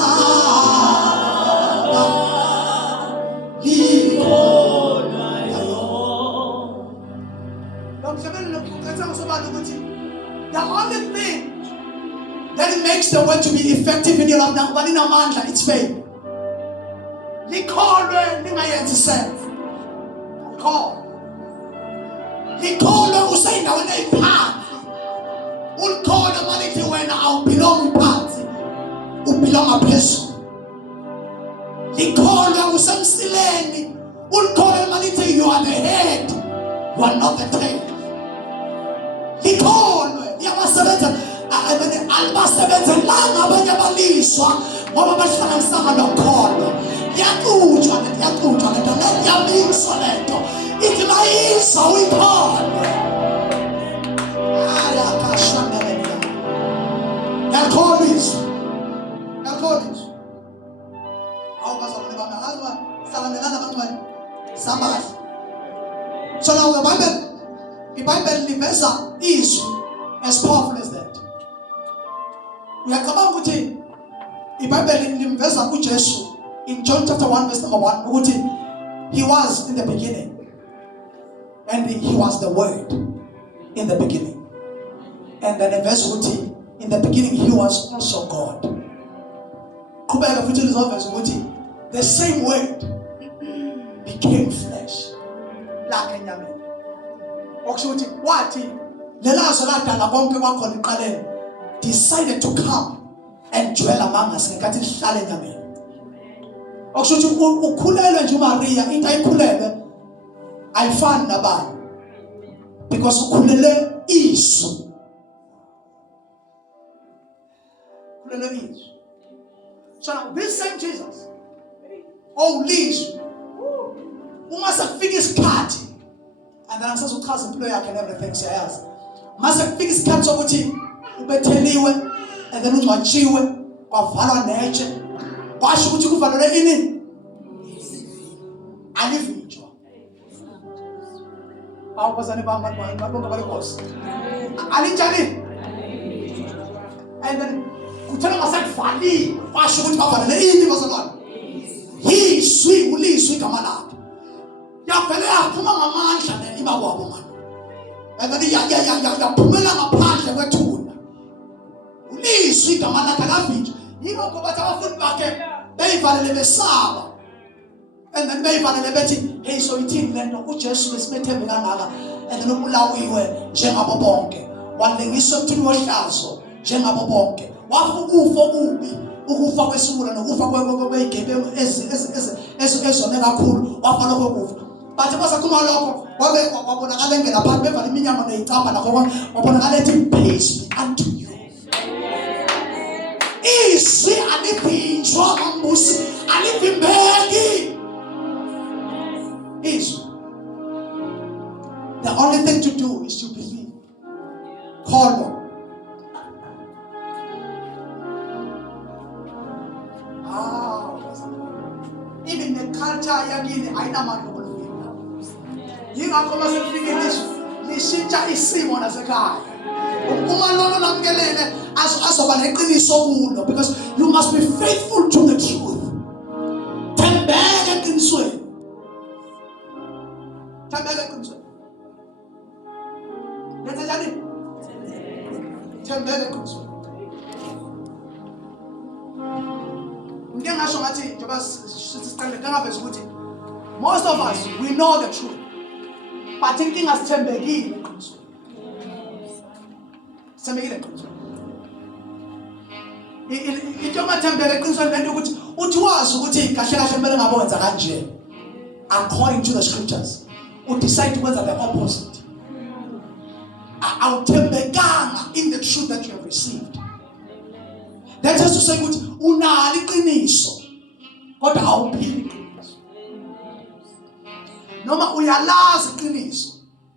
likho layo. The only thing that makes the word to be effective in your life now, but in amandla, it's faith. Likholwe lingayenzi self. Likholwe usayindaweni eyiphansi. Ulikholwe malithi wena awubelongi phansi, ubelonga phezulu. Likholwe usemsileni. Ulikholwe malithi you are the head, you are not the tail. Likholwe liyabasebenza alibasebenzelanga abanye abaliswa ngoba bahlanganisana nokholo. Yakuthwa lento liyamiswa lento ithi mayisa uyikholwe. Ayakashandelela yakholiswa awukazabona bangazwa salandelana kancane sabazi. So now the Bible liveza izwi as powerful as that. Uyacabanga ukuthi iBhayibheli limveza uJesu in John chapter 1 verse number 1 ukuthi he was in the beginning and he was the word in the beginning, and then in verse 40 in the beginning he was also God. Qhubeka futhi lizoveza ukuthi the same word became flesh like enyameni. Okusho ukuthi wathi lelazo ladala konke kwakhona iqaleni decided to come and dwell among us ngenkathi lihlala enyameni. Okusho ukuthi ukhulelwe nje uMaria into ayikhulelwe ayifani nabani because ukhulele izwi. So now this same Jesus lizwi uma sekufika isikhathi and then asazochaza impilo yakhe and everything siyayazi. Mase kufika isikhathi sokuthi ubetheliwe and then ungcwatshiwe kwavalwa netshe kwasho ukuthi kuvalwe ini alivinjwa. Awubazane bamabonke balenkosi alinjani and then kuthela masakuvaliwe kwasho ukuthi bavalele ini bazalwane izwi ulizwi igama lakhe yavele yaphuma ngamandla neliba kwabo manje and then yaphumela ngaphandle kwethuna ulizwi igama lakhe akavinjwa. Yingakho bathi abafundi bakhe beyivalele besaba and then beyivalele bethi hey so ithini lento uJesu besimethembe kangaka and then ubulawiwe njengabo bonke walengiswa emthini wohlazo njengabo bonke wafa ukufa okubi ukufa kwesibula nokufa kweyigebengu ezone kakhulu wafa lokho kufa. Bathi basakhuluma lokho wabonakala engena phansi bevala iminyango neyicamba lakho wabonakala ethi peace be unto you. Izwi alivinjwa mambusi alivimbeki izwi. The only thing to do is to believe. Call on. Even the culture yakini ayinamandla okulivimba. Yingakho masefike lishintsha isimo nasekhaya. Uma lolo lamkelele azoba neqiniso kulo because you must be faithful to the truth. Thembeka eqinisweni. Thembeka eqinisweni. Letha njani? Thembeka eqinisweni. Ngeke ngasho ngasho ngathi njengoba sicela ngaveza ukuthi most of us we know the truth but inkinga sithembekile eqinisweni. Sithembekile eqinisweni. Into ongathembeka eqinisweni lento ukuthi uthi wazi ukuthi kahle kahle kumele ngabonza kanje according to the scriptures. U decide ukwenza the opposite. Awuthembekanga in the truth that you have received. That has to say ukuthi unalo iqiniso kodwa awuphili iqiniso. Noma uyalazi iqiniso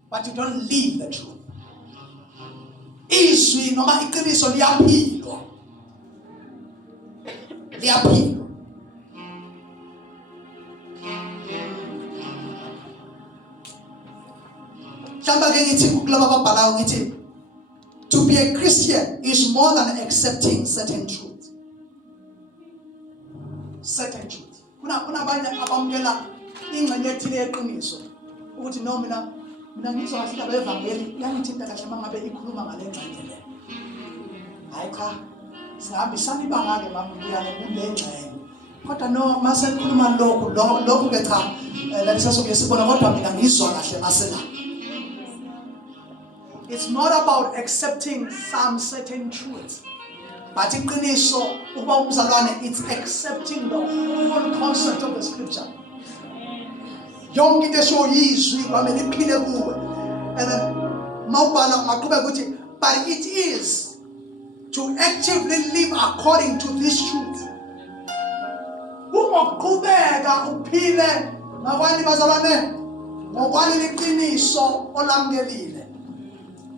but you don't live the truth. Izwi noma iqiniso liyaphilwa. Liyaphilwa. Mhlawumbe ke ngithi kulaba ababhalayo ngithi to be a Christian is more than accepting certain truth. Certain truth. Kuna abanye abamukela ingxenye ethile yeqiniso ukuthi no mina ngizwa kahle indaba yevangeli yangithinta kahle mangabe ikhuluma ngale ngxenye le. Hayi cha singahambisana ibanga ke mamubuya kule ngxenye. Kodwa no mase khuluma lokho ke cha lanisasoke sibona kodwa mina ngizwa kahle masela. It's not about accepting some certain truths. But iqiniso ukuba umzalwane it's accepting the whole concept of the scripture. Yonke into eshoyizwi kwamele iphile kuwe. And then mawubhala maqhubeka ukuthi but it is to actively live according to this truth. Ukuqhubeka uphile ngakwani bazalwane ngokwani iqiniso olamkelile.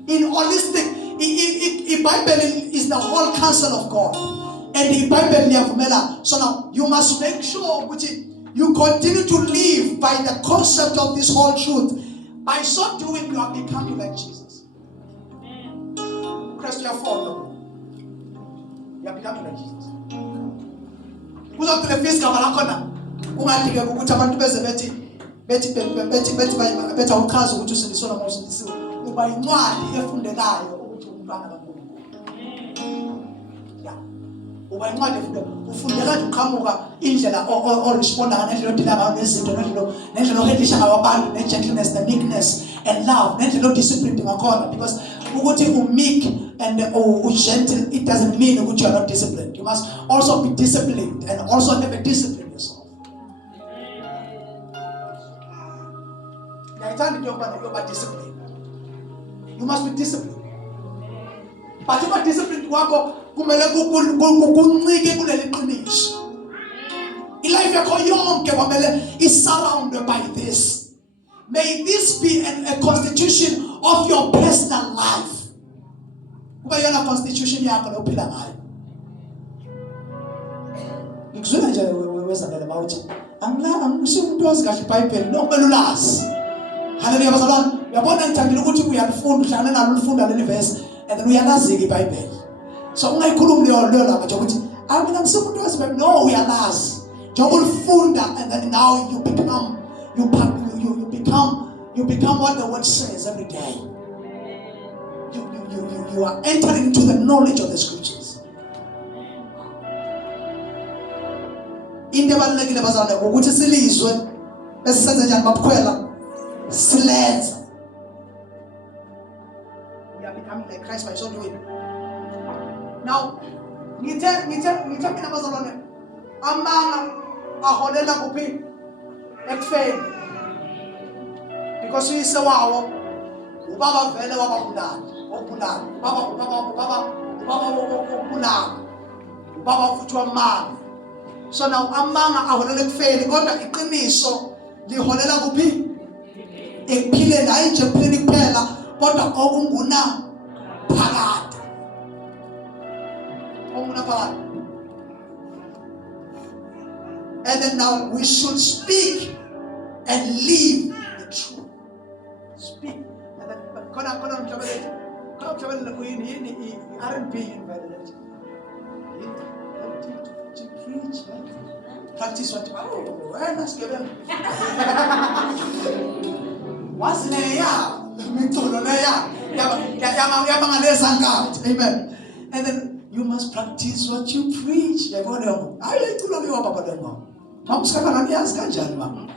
In holistic, the Bible is the whole counsel of God. And the Bible, so now you must make sure you continue to live by the concept of this whole truth. By so doing, you are becoming like Jesus. Christ, you are following. You are becoming like Jesus. Uzotule fiska malakona. Ungathike ukuthi abantu beze bethi awuchaza ukuthi usindiswa noma usindisiwe. Uba incwadi efundekayo ukuthi umntwana kaNkulunkulu. Yeah. Uba incwadi ufundeka nje uqhamuka indlela o responda ngendlela odila ngayo nezinto nendlela ohendisha ngayo abantu ne-gentleness, the meekness and love nendlela disciplined ngakhona because ukuthi meek and gentle it doesn't mean ukuthi you are not disciplined. You must also be disciplined and also have a discipline yourself. You're disciplined. You must be disciplined. But if you are disciplined, wako kumele kuncike kuleli qiniso. Ilife yakho yonke kwamele is surrounded by this. May this be a constitution of your personal life. Kuba yona constitution yakho lophila ngayo. Ngizwela nje wezandla mawuthi angisumuntu wazi kahle iBhayibheli nokumele ulazi. Hallelujah bazalwane. Uyabona ngithandile ukuthi uyalifunda uhlangana nalo ulifunda leli verse and then uyalazi iBhayibheli. So ungayikhulumi leyo lapha nje ukuthi mina ngisumuntu wazi iBhayibheli. No, uyalazi. Njengoba ulifunda and then now you become what the word says every day. You are entering into the knowledge of the scriptures. Into ebalulekile bazalwane ukuthi silizwe bese senze njani babukhwela silenza. We are becoming like Christ by so doing. Now, ngithe mina bazalwane amanga aholela kuphi ekufeni because uyise wawo ubaba vele wababulala ubaba futhi wamanga. So now amanga aholela ekufeni kodwa iqiniso liholela kuphi ekuphile la nje kuphela kuphela kodwa okunguna phakade and then now we should speak and live the truth. Speak and then kona mjabele kuyini R&B invalid. Preach, practice what awareness given. What's leya? Mitulo leya. Yaba ngaleza ngathi. Amen. And then You must practice what you preach. Yabona yonke. Hayi icula leyo baba lengo. Mama usikaka nani yazi kanjani mama?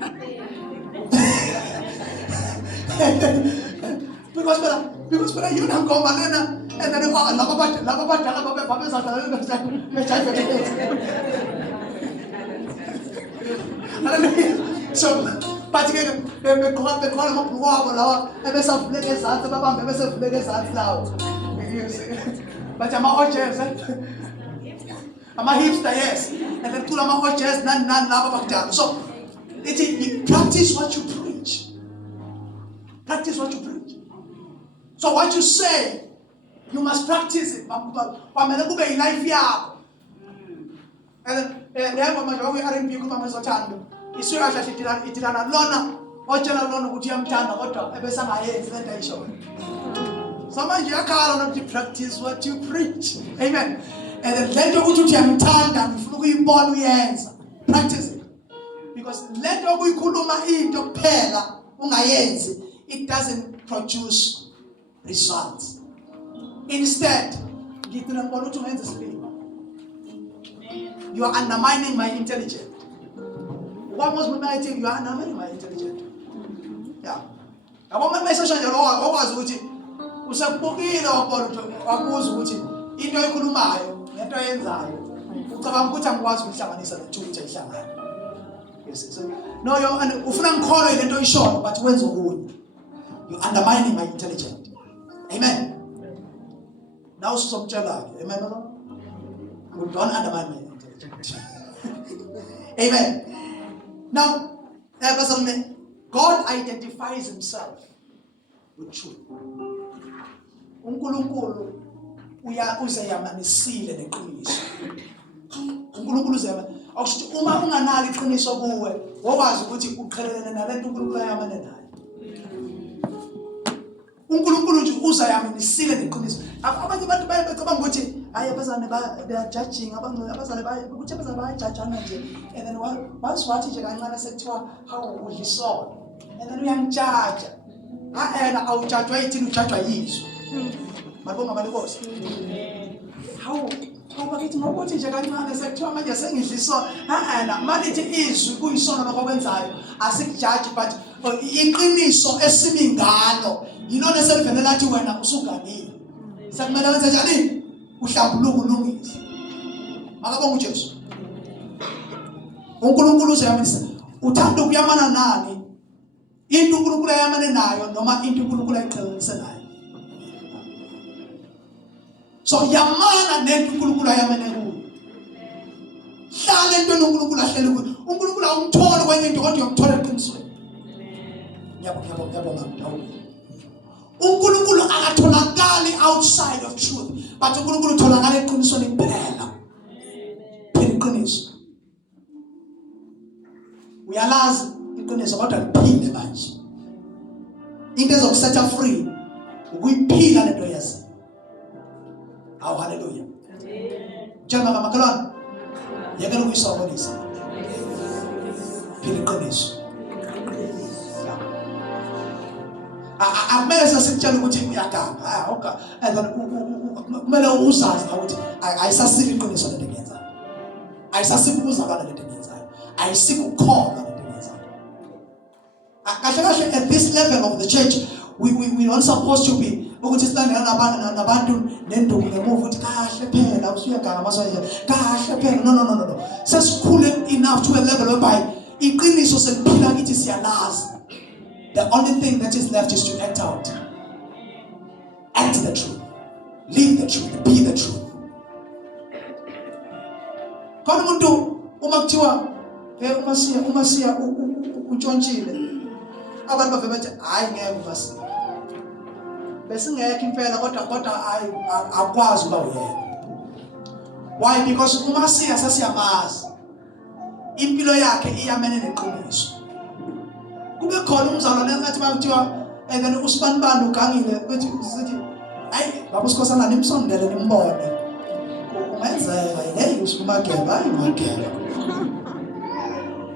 Because when you don't come and then laba so but again they call him up lawa ebesa fleke ezantsi babambe bese fleke ezantsi lawo but ama oches ama hipster yes and then tula ama oches nan laba bakujalo so you practice what you preach. Practice what you preach. So what you say, you must practice it. Pamela kube life yakho. And then manje we RMP kuma mezothando. Isu yasha itirana lona, otshela lona ukuthi uyamthanda kodwa ebese angayenzi lento ayishoyo. So manje yakhala not to practice what you preach. Amen. And then lento ukuthi uyamthanda ngifuna ukuyibona uyenza. Practice it. Because lento ukuyikhuluma into kuphela ungayenzi, it doesn't produce results. Instead, you are undermining my intelligence. What was my idea? You are undermining my intelligence. Yeah. I want my message on your was which was a bookie or was which in your Kulumayo, and I put some words with someone is a two. Yes, no, you're an Ufram calling and doing short, but when's the wood? You're undermining my intelligence. Amen. Now stop Jella. Amen. You don't undermine my intelligence. Amen. Now, God identifies himself with truth. uNkulunkulu uzayamanisile neqiniso. uNkulunkulu uzayamanisile. Awusho uma unganalo iqiniso kuwe, wakwazi ukuthi uqhelelene nalento uNkulunkulu ayamane nayo. uNkulunkulu nje uzayamanisile neqiniso. Abanye abantu bayacabanga ukuthi hayi abazane they are judging abazane ukuthi abazane bayajudgeana nje and then once wathi nje kancane sekuthiwa how udlisona and then uyangijudge. Ena awujudgwa yithini ujudgwa yizo. Mabonga balikosi. How bakithi ngokuthi nje kancane sekuthiwa manje sengidlisona. Ena malithi izwi kuyisono lokwenzayo asikujudge but iqiniso esimingalo yilona selivele lathi wena usuganile. Sekumele wenze njani? Uhlambuluko ulungise. Makabonga uJesu. uNkulunkulu uyamanisa. Uthanda ukuyamana nani? Into uNkulunkulu ayamane nayo noma into uNkulunkulu ayiqhelise nayo. So yamana nento uNkulunkulu ayamane kuyo. Hlala into uNkulunkulu ahlele kuyo. uNkulunkulu awumtholi kwenye into kodwa uyamthola eqinisweni. Ngiyabonga. uNkulunkulu akatholakali outside of truth, but uNkulunkulu utholakala eqinisweni kuphela. Iqiniso. Uyalazi iqiniso kodwa liphile manje. Into ezokusetha free ukuyiphila lento yazi. Aw hallelujah. Jama kamakhalwana. Yekela ukuyisobonisa. Phila iqiniso. Ameza sikutshela ukuthi uyaganga. Okay. And then kumele uzazi ukuthi ayisasili iqiniso lento engenzayo. Ayisasibuzakala lento engenzayo. Ayisikukholwa lento engenzayo. Kahle at this level of the church we are supposed to be ukuthi silandela nabantu nenduku ngemuva ukuthi kahle phela usuyaganga amasoye kahle phela no sesikhule enough to a level whereby iqiniso seliphila kithi siyalazi. The only thing that is left is to act out. Act the truth. Live the truth. Be the truth. Kana umuntu uma kuthiwa umasiya untshontsile abantu bavele bathi hayi ngeke umasiya. Besingekho impela kodwa akwazi ukuba uyena. Why? Because umasiya sasiyamazi. Impilo yakhe iyamene neqiniso. Kube khona umzalwane ngathi bakuthiwa and then usibanibani ugangile ukuthi usithi hayi baba usikhosana nimsondele nimbone ungenzeka hey usikumageba hayi mageba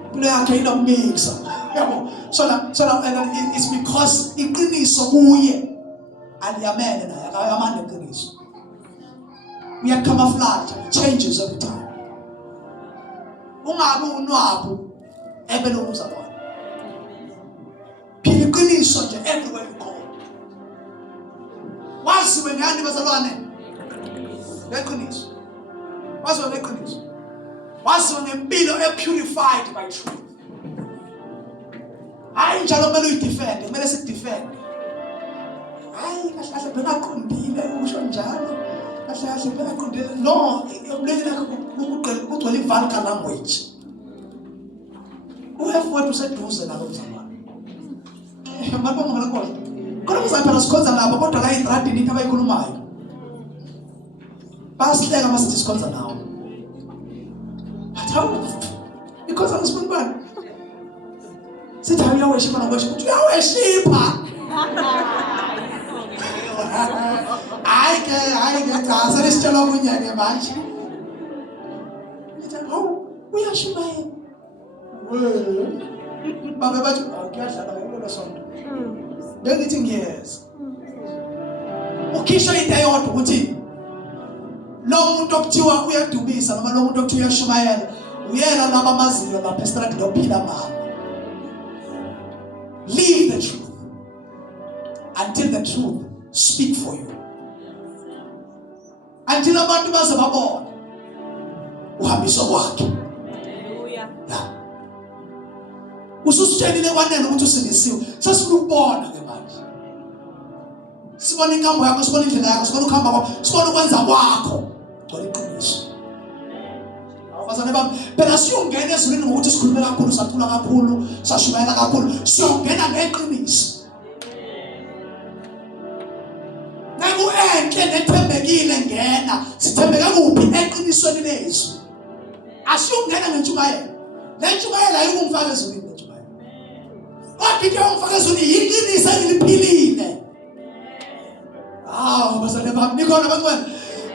impilo yakhe inokumixa yabo so and it's because iqiniso kuye aliyamene naye akayamane iqiniso uyacamouflage, it changes every time. Ungabi unwabu ebele uzabona. Phila iqiniso nje everywhere you go. Waziwe ngani bazalwane? Ngeqiniso. Waziwe ngeqiniso. Waziwe ngempilo purified by truth. Hayi njalo kumele uyidefend, kumele sidefend. Hayi kahle bengaqondile usho njalo. Kahle bengaqondile. No, emleleni kugcwele vulgar language. Uyafuthi useduze nalo mzalwane. Mabonga ngakho. Kodwa mzalwane sikhonza nabo kodwa la iradini into abayikhulumayo. Basihleka masithi sikhonza nawo. Hathawu. Because I'm speaking bad. Sithi uyaweshipa nokweshipa. Uyaweshipa. Hayi ke cha selisitshela okunyeke manje. Ngithi hawu uyashipa yena. Babe bathi akuyadlala ngelo sonto. Bengithi ngiyeza. Ukhisha into eyodwa ukuthi lo muntu okuthiwa uyadubisa noma lo muntu okuthiwa uyashumayela uyena laba amaziyo lapha estradi lophila mama. Live the truth until the truth speak for you. Until abantu baze babona uhambiso kwakhe. Hallelujah. Ususitshelile kwanene ukuthi usinisiwe. Sesikubona ke manje. Sibona inkambo yakho, sibona indlela yakho, sibona ukuhamba kwakho, sibona ukwenza kwakho. Gcwele iqiniso. Awubazane bami, phela siyongena ezulwini ngokuthi sikhulume kakhulu, sacula kakhulu, sashumayela kakhulu, siyongena ngeqiniso. Naku enhle nethembekile ngena, sithembeka kuphi eqinisweni lezwi. Asiyongena ngentshumayelo. Le ntshumayelo ayikungifaka ezulwini ntshumayelo. Kodwa into ongifaka ezulwini yiqiniso eliphilile. Bazalwane bami, nikhona bangcwele.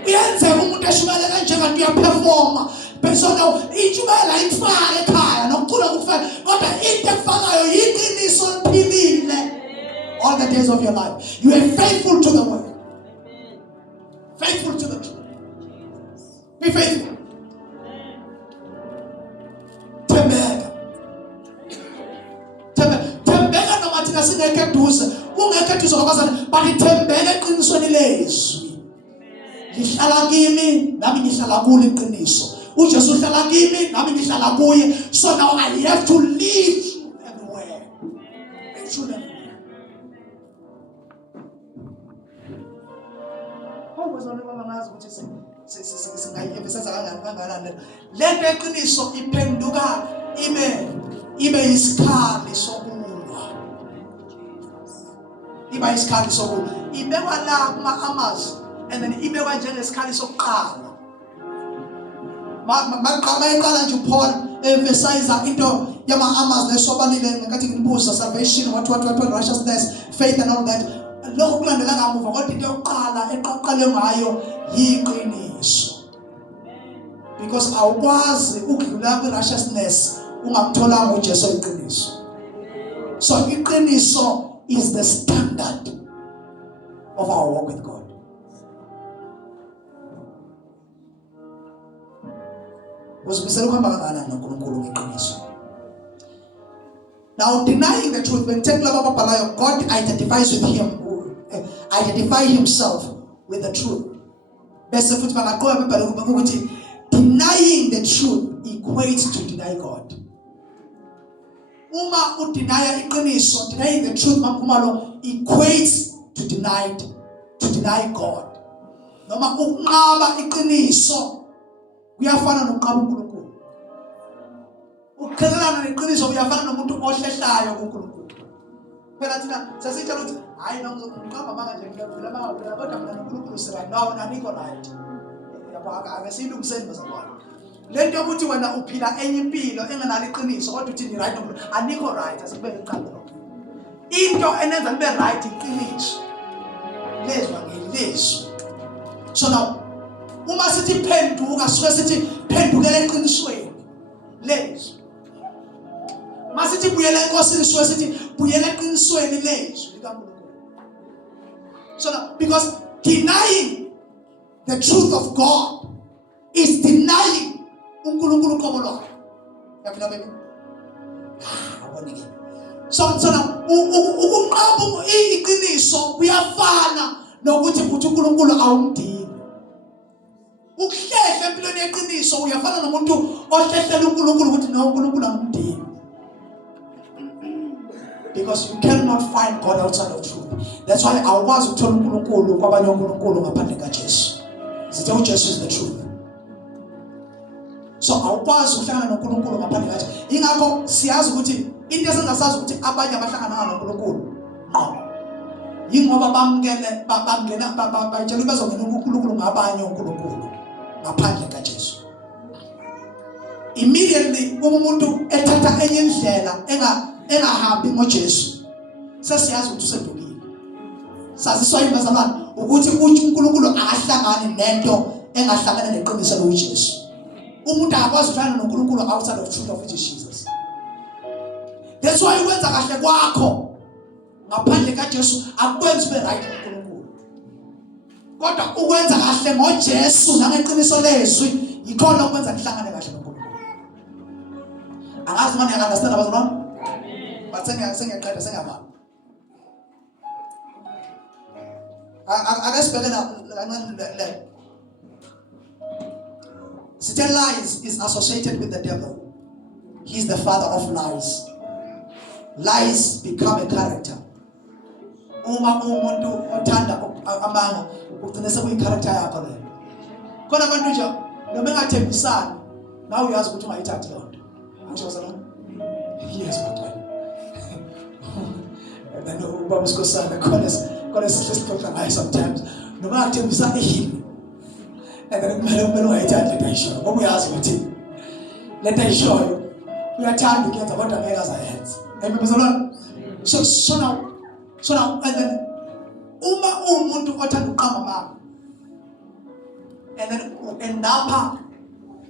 Uyenzeka umuntu eshumayela njengathi uyaperforma. Persona intshumayelo ayifaka ekhaya nokucula kufana. Kodwa into ekufakayo yiqiniso eliphilile. All the days of your life, you are faithful to the word. Faithful to the truth. Be faithful. Tembeka noma thina singeke eduze. Ungeke eduze ngokwazana, but tembeka eqinisweni lezwi. Lihlala kimi, nami ngihlala kulo iqiniso. uJesu uhlala kimi, nami ngihlala kuye. So now I have to live everywhere. Bazalwane baba ngazi ukuthi singayifesaza kangakanani. Lento eqiniso iphenduka ibe isikhali sokulwa. Iba isikhali sokulwa. Ibekwa la kuma-amazwi and then ibekwa njengesikhali sokuqala. Maqala eqala nje uPaul emphasize into yama-amazwi lesobanile ngathi ngimbuza salvation what righteousness, faith and all that. Lokho kulandela ngamuva kodwa into yokuqala eqaqale ngayo yiqiniso. Because awukwazi ukudlula kwi-righteousness ungamtholanga uJesu iqiniso. So iqiniso is the standard of our walk with God. Uzimisela ukuhamba kangakanani noNkulunkulu ngeqiniso. Now denying the truth, when God identifies with him, identify himself with the truth. Denying the truth equates to deny God. Denying the truth equates to deny God. Noma ukunqaba iqiniso kuyafana nokunqaba uNkulunkulu. Ukukhelelana neqiniso kuyafana nomuntu ohlehlayo kuNkulunkulu. Phela thina sasitsho ukuthi hayi noma ngiqamba manje ngiyavula amawula kodwa mina noNkulunkulu sibanawo nanikho right. Yabona akasilungiseni bazalwane. Lento yokuthi wena uphila enye impilo engenalo iqiniso kodwa uthi ni right noNkulunkulu anikho right asikubeke iqanda lokho. Into enenza nibe right iqiniso. Lezwa ngelizwi. So now uma sithi phenduka suke sithi phendukela eqinisweni lezwi. Masithi buyela enkosini suke sithi buyela eqinisweni lezwi likaNkulunkulu. So now because denying the truth of God is denying uNkulunkulu uqobo lwakhe. Yaphila baby. So now ukunqaba iqiniso kuyafana nokuthi uthi uNkulunkulu awumdingi. Ukuhlehla empilweni yeqiniso uyafana nomuntu ohlehlela uNkulunkulu ukuthi no uNkulunkulu awumdingi. Because you cannot find God outside of truth. That's why awukwazi ukuthola uNkulunkulu kwabanye uNkulunkulu ngaphandle kaJesu. Sithi uJesu is the truth. So awukwazi ukuhlangana noNkulunkulu ngaphandle kaJesu. Ingakho siyazi ukuthi into esengasazi ukuthi abanye abahlangana noNkulunkulu. Yingoba bamngene bayitshela bazongena uNkulunkulu ngabanye uNkulunkulu ngaphandle kaJesu. Immediately umuntu ethatha enye indlela engahambi ngoJesu sesiyazi ukuthi usedukile. Saziswa imbazalwane ukuthi uNkulunkulu akahlangani nento engahlangana neqiniso loJesu. Umuntu akwazi ukuhlangana noNkulunkulu outside of truth of Jesus. That's why ukwenza kahle kwakho ngaphandle kaJesu akwenzi ube right noNkulunkulu. Kodwa ukwenza kahle ngoJesu nangeqiniso lezwi yikhona ukwenza kuhlangane kahle noNkulunkulu. Angazi manje understand abazalwane? But sengiyaqeda sengiyabala. Akasibheke kancane. Satan lies is associated with the devil. He's the father of lies. Lies become a character. Uma umuntu othanda amanga ugcina sekuyicharacter yakho leyo. Khona abantu nje noma engathembisani nawe uyazi ukuthi ungayithathi yonke. Angisho sana. Yes my God. And then ubaba uSkhosana khona sisixoxa ngayo sometimes. Noma engathembisani yini. And then kumele ungayithathi lento ayishoyo. Ngoba uyazi ukuthi lento ayishoyo uyathanda ukuyenza kodwa ngeke azayenza. Ayibizolana. So now and then uma umuntu othanda uqamba mama and then endapha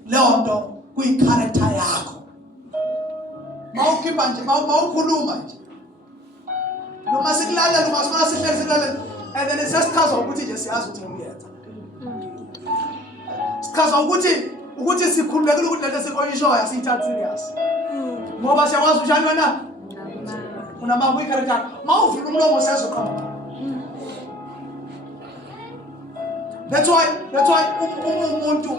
leyo nto kuyicharacter yakho. Mawukhipha nje mawukhuluma nje. Noma sikulalela noma sifuna sihlele sikulalela and then sesichaza ukuthi nje siyazi ukuthi uyenza. Sichaza ukuthi sikhululekile ukuthi lento sikoyishoya siyithathe serious. Ngoba siyakwazi njani wena? Unama kuyicharacter. Mawuvula umlomo sezoqamba. That's why umuntu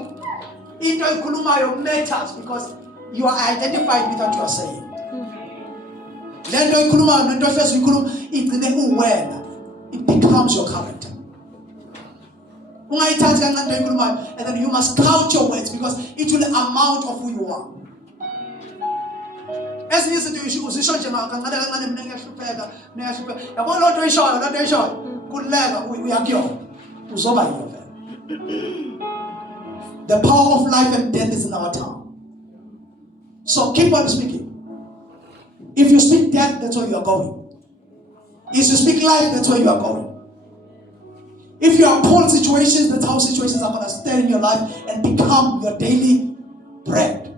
into ikhulumayo matters because you are identified with what you are saying. Lento ikhulumayo nento efese ikhuluma igcine uwena. It becomes your character. Ungayithathi kancane into ikhulumayo and then you must count your words because it will amount of who you are. Ezinye izinto uzisho nje kancane mina ngiyahlupheka. Yabona lonto oyishoyo kuleka uyakuyona. Uzoba yona. The power of life and death is in our tongue. So keep on speaking. If you speak death, that's where you are going. If you speak life, that's where you are going. If you uphold situations, that's how situations are going to stay in your life and become your daily bread.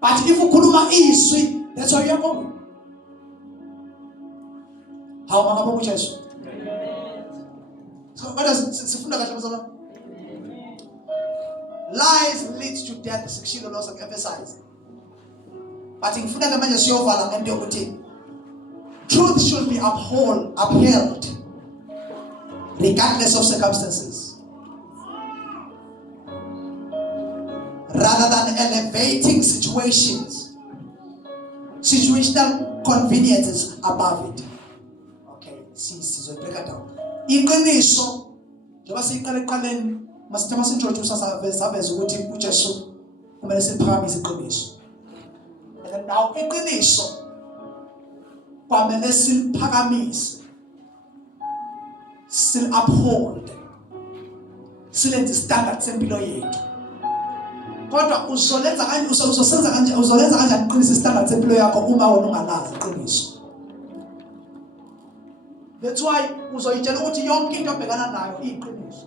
But if you kuluma izwi, that's where you are going. How am I going to? So what does lies leads to death. Sikshilo loss of emphasize. But in front of the truth should be upheld regardless of circumstances. Rather than elevating situations, situational conveniences above it. Okay, so break it down. Iqiniso njengoba siqale eqaleni masithema sintroduce saveza ukuthi uJesu kumele siphakamise iqiniso. And then now iqiniso kwamele siphakamise, sil uphold, silenze standards empilo yethu. Kodwa uzolenza kanjani iqiniso standards empilo yakho uma wena ungalazi iqiniso? That's why uzoyitshela ukuthi yonke into obhekana nayo iyiqiniso.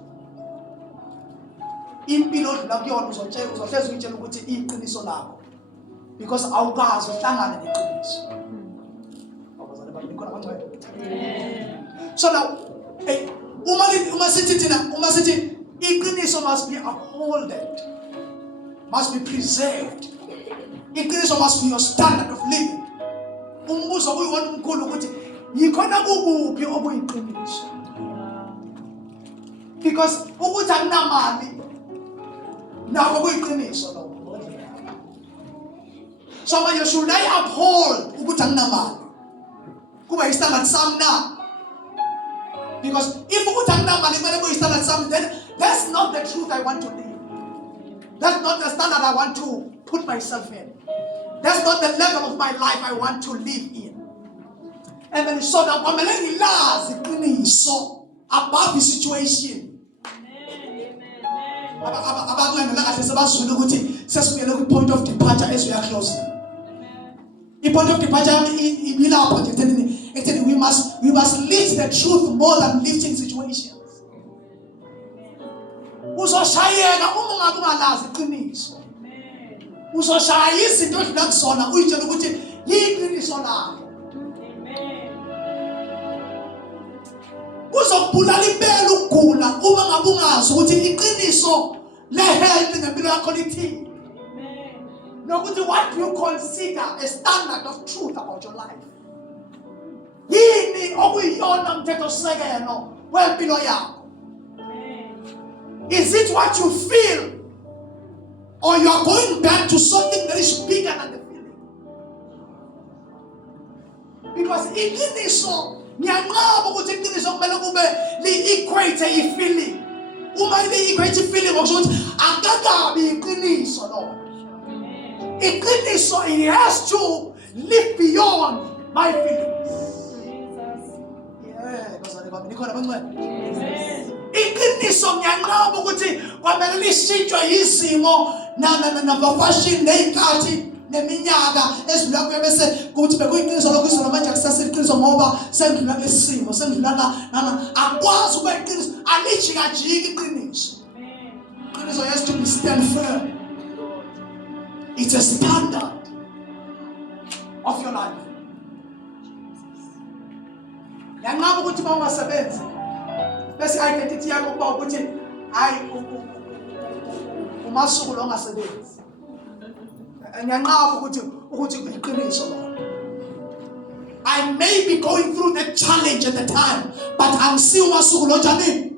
Impilo odlula kuyona uzohlezi uyitshela ukuthi iyiqiniso lakho. Because awukazi uhlangane neqiniso. So now, uma sithi Iqiniso must be upholded, must be preserved. Iqiniso must be your standard of living. Umbuzo kuyiwona umkhulu ukuthi yikhona kukuphi okuyiqiniso. Because ukuthi akunamali nakho kuyiqiniso lokho. So manje should I uphold ukuthi akunamali? Kuba istandard sami na. Because if ukuthi akunamali kumele kube istandard sami, then that's not the truth I want to live. That's not the standard I want to put myself in. That's not the level of my life I want to live in. And then so that kwamele ngilazi iqiniso above the situation. Abakulandela kahle sebazwile ukuthi sesibuyele ku-point of departure as we are closing. I-point of departure ibilapho nje ekutheni we must lift the truth more than lifting situations. Uzoshayeka uma ungabe ungalazi iqiniso. Uzoshaya izinto odlula kuzona uyitshela ukuthi yiqiniso lakho. Uzokubulala impela ukugula uma ngabe ungazi ukuthi iqiniso le-health ngempilo yakho lithini. Nokuthi what do you consider a standard of truth about your life? Yini okuyiyona mthethosisekelo wempilo yakho? Is it what you feel? Or you are going back to something that is bigger than the feeling? Because iqiniso ngiyanqaba ukuthi iqiniso kumele kube li-equate i-feeling. Uma li-equate i-feeling okusho ukuthi akakabi iqiniso lo. Iqiniso it has to live beyond my feelings. Yeah, bazali bami nikhona bancane. Iqiniso ngiyanqaba ukuthi kwamele lishintshwe yizimo nabafashini ney'nkathi neminyaka ezidlula kuyo bese kuthi bekuyiqiniso lokho izolo manje akusasiliqiniso ngoba sendlula kulesimo sendlula akwazi ukuba iqiniso alijikajiki iqiniso. Iqiniso has to be stand firm. It's a standard of your life. Ngiyanqaba ukuthi uma ungasebenzi bese identity yakho kuba ukuthi hayi umasuku lo ongasebenzi. Ngiyanqaba ukuthi iqiniso lo. I may be going through that challenge at the time, but I'm still umasuku lo njani?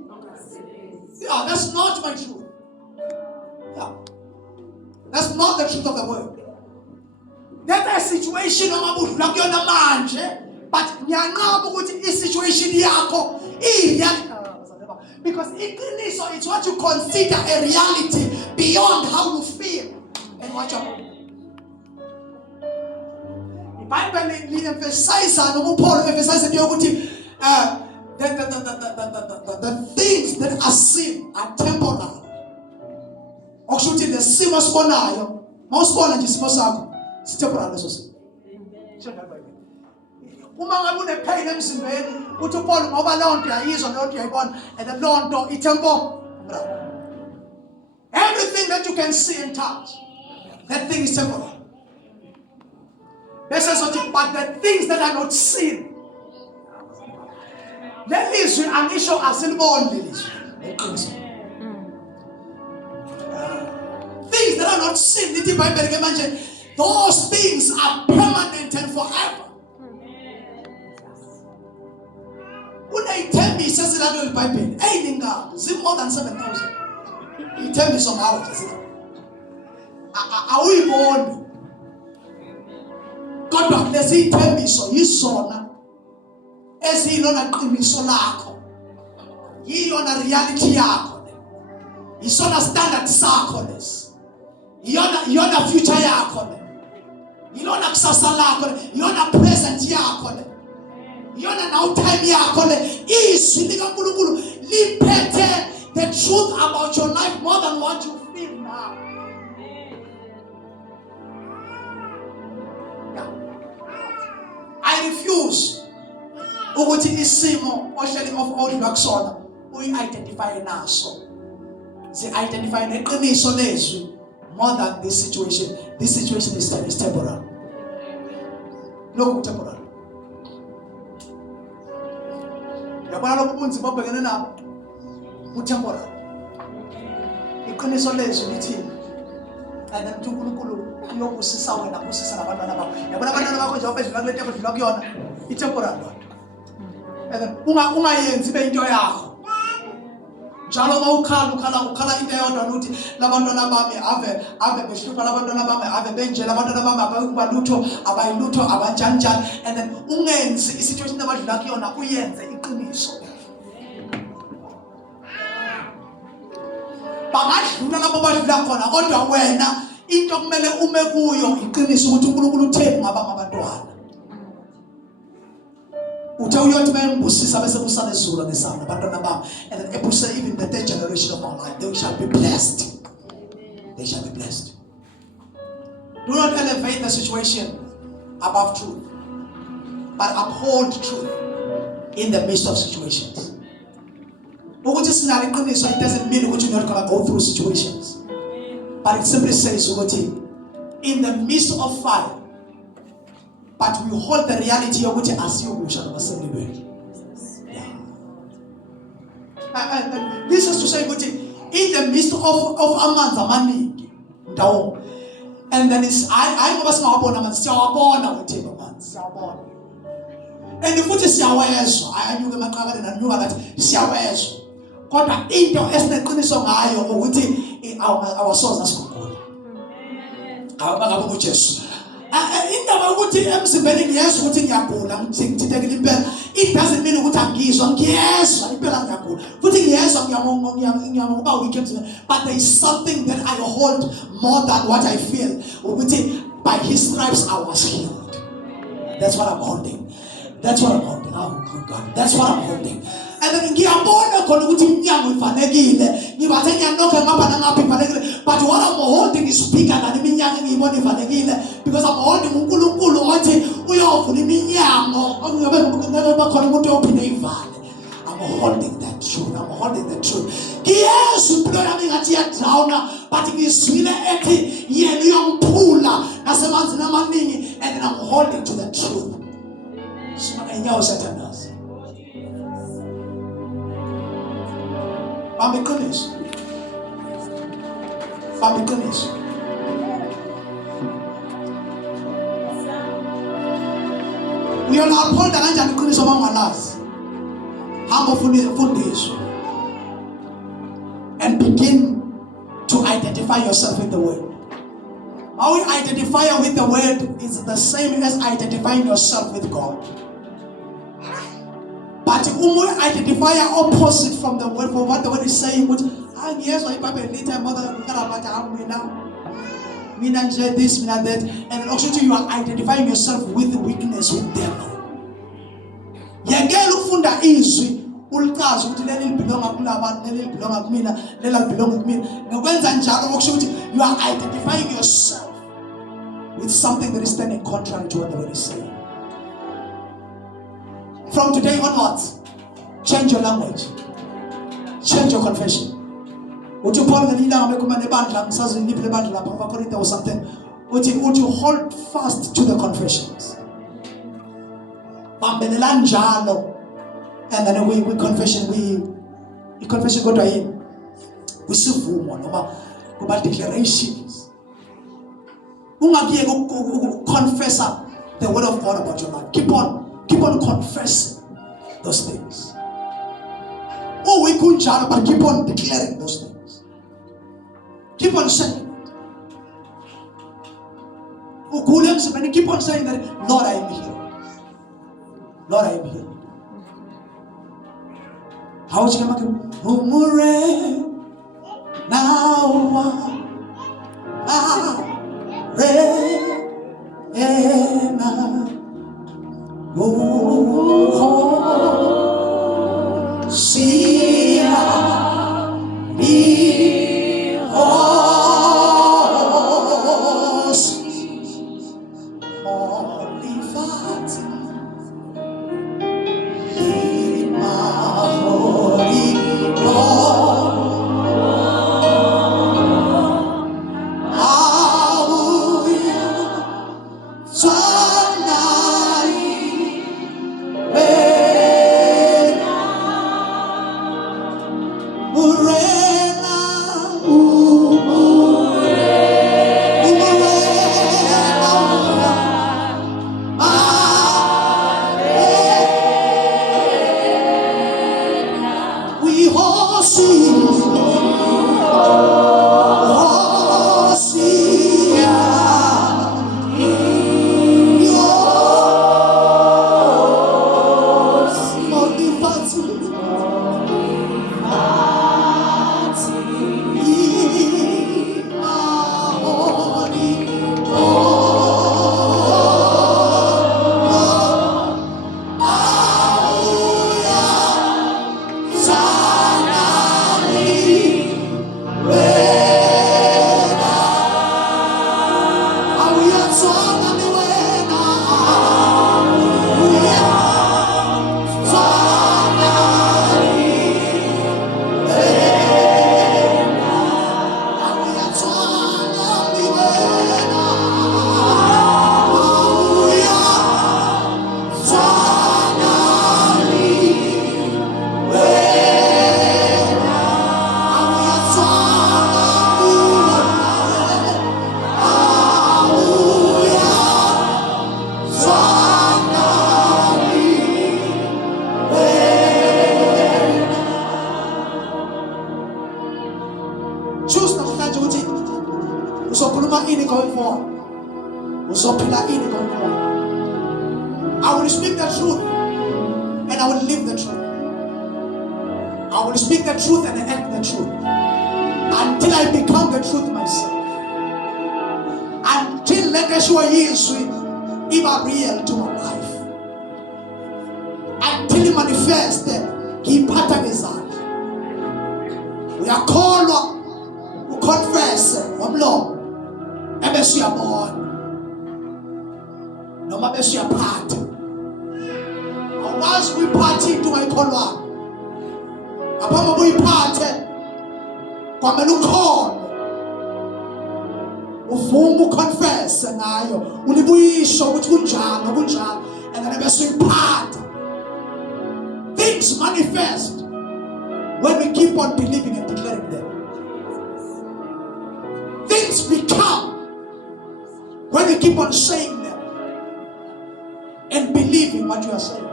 Yeah, that's not my truth. Yeah. That's not the truth of the word. There's a situation ongabe udlula kuyona manje, but ngiyanqaba ukuthi i-situation yakho because iqiniso is what you consider a reality beyond how you feel and what you're doing. iBhayibheli li-emphasize noma uPaul emphasize into yokuthi the things that are seen are temporal. Okusho ukuthi the simo sibonayo mawusibona nje isimo sakho si-temporal leso simo. Uma ngabe une-pain emzimbeni uthi uPaul ngoba leyo nto yayizwa leyo nto yayibona and leyo nto i-temporal. Everything that you can see and touch, that thing is temporal. But the things that are not seen, that is an issue as in all things that are not seen. Those things are permanent and forever. He says that in the Bible, more than 7,000. He tells me some hours. Are we born? God bless he tell me so. He's son. As he don't agree so lako. He on a reality yako. He's on a standard circles. He on a future yako. He on a sasa lako. He on a present yako. He on a now time yako. He is lipete the truth about your life more than what you feel now. I refuse ukuthi isimo ohleli of all bakusona uyi-identify naso. Si-identify neqiniso lezwi more than this situation. This situation is temporal. Lokhu temporal. Yabona lokhu bunzima obhekene nabo. Temporal. iqiniso lezwi lithini and then uNkulunkulu uyobusisa wena busisa nabantwana bakho yabona abantwana bakho nje bedlula kule nto bedlula kuyona itemporary lord and then ungayenzi be into yakho njalo ukhala into eyodwa uthi labantwana bami ave behlupha labantwana bami ave benje labantwana bami abayilutho abayilutho abanjanjani and then ungenzi isituation abadlula kuyona uyenze iqiniso bangadlula lapho badlula khona kodwa wena into kumele ume kuyo iqiniso ukuthi uNkulunkulu utheni ngabantwana uthe uyothi bayembusisa bese busana ezulu ngesana abantwana bami and then ebuse even the third generation of our life they shall be blessed. They shall be blessed. Do not elevate the situation above truth, but uphold truth in the midst of situations. Ukuthi sinale iqiniso it doesn't mean ukuthi you're not going to go through situations, but it simply says ukuthi in the midst of fire, but we hold the reality of which asiyobusha nabasemlilweni. Yeah. This is to say ukuthi in the midst of amanzi amaningi ndawo, and then it's I ngoba singawabona amanzi siyawabona uThixo amanzi siyawabona and futhi siyawezwa ayanyuka emaqakane nanyuka ngathi siyawezwa kodwa into esineqiniso ngayo ukuthi awasoza sigugula ngabe uJesu indaba ukuthi emzimbeni ngiyezwa ukuthi ngiyagula ngithithekile impela it doesn't mean ukuthi angizwa ngiyezwa impela ngiyagula futhi ngiyezwa ngiyabonga weak emzimbeni but there is something that I hold more than what I feel ukuthi by his stripes I was healed. That's what I'm holding. That's what I'm holding. Oh God, that's what I'm holding. And then ngiyabona khona ukuthi iminyango ivalekile ngibathe ngiyanokha ngapha nangapha ivalekile but what I'm holding is bigger than iminyango engiyibona ivalekile because I'm holding uNkulunkulu othi uyovula iminyango ongabe bakhona umuntu ophinde ivale. I'm holding that truth. I'm holding the truth. Yes, impilo yami ngathi yadrawna but ngizwile ethi yena uyongiphula nasemanzini amaningi and then I'm holding to the truth. Simama inyawo sathandaza. Bamba iqiniso. Bamba iqiniso. Uyolapholda kanjani iqiniso mangalazi? Hamba ufundiswe and begin to identify yourself with the word. How you identify with the word is the same as identifying yourself with God. But you identify opposite from the word, from what the word is saying. Which yes, I later mother this, that, and also you are identifying yourself with the weakness, with devil. Yangela ukufunda izwi ulikazi ukuthi leli libelonga kulabantu leli libelonga kumina lela libelonga kumina ngokwenza njalo okusho ukuthi you are identifying yourself with something that is standing contrary to what the word is saying. From today onwards, change your language, change your confession. Uthi Paul ngelilanga bekhuluma nebandla ngisazi niliphi lebandla lapha kwaKorinte or something uthi you hold fast to the confessions. Bambelela njalo. And then we confession kodwa yini kusivumo noma kuba declarations ungakiyeke confess the word of God about your life. Keep on confessing those things. Oh, we kunjalo, but keep on declaring those things. Keep on saying it. Keep on saying that, Lord, I am here. Lord, I am here. How would you make it? Umure now Urena, uzophila ini going forward. I will speak the truth and I will live the truth. I will speak the truth and act the truth until I become the truth myself. Until let us show yizwi iba real to my life. Until it manifest ngiyiphatha ngezandla. Uyakholwa uconfess ngomlomo ebese uyabona noma bese uyaphatha. Awazi uyiphathe into ungayikholwanga. Ngaphambi uyiphathe kwamele ukhona uvume uconfess ngayo ulibuyisho ukuthi kunjalo and then bese uyiphatha. Things manifest when we keep on believing and declaring them. Things become when you keep on saying them and believing what you are saying.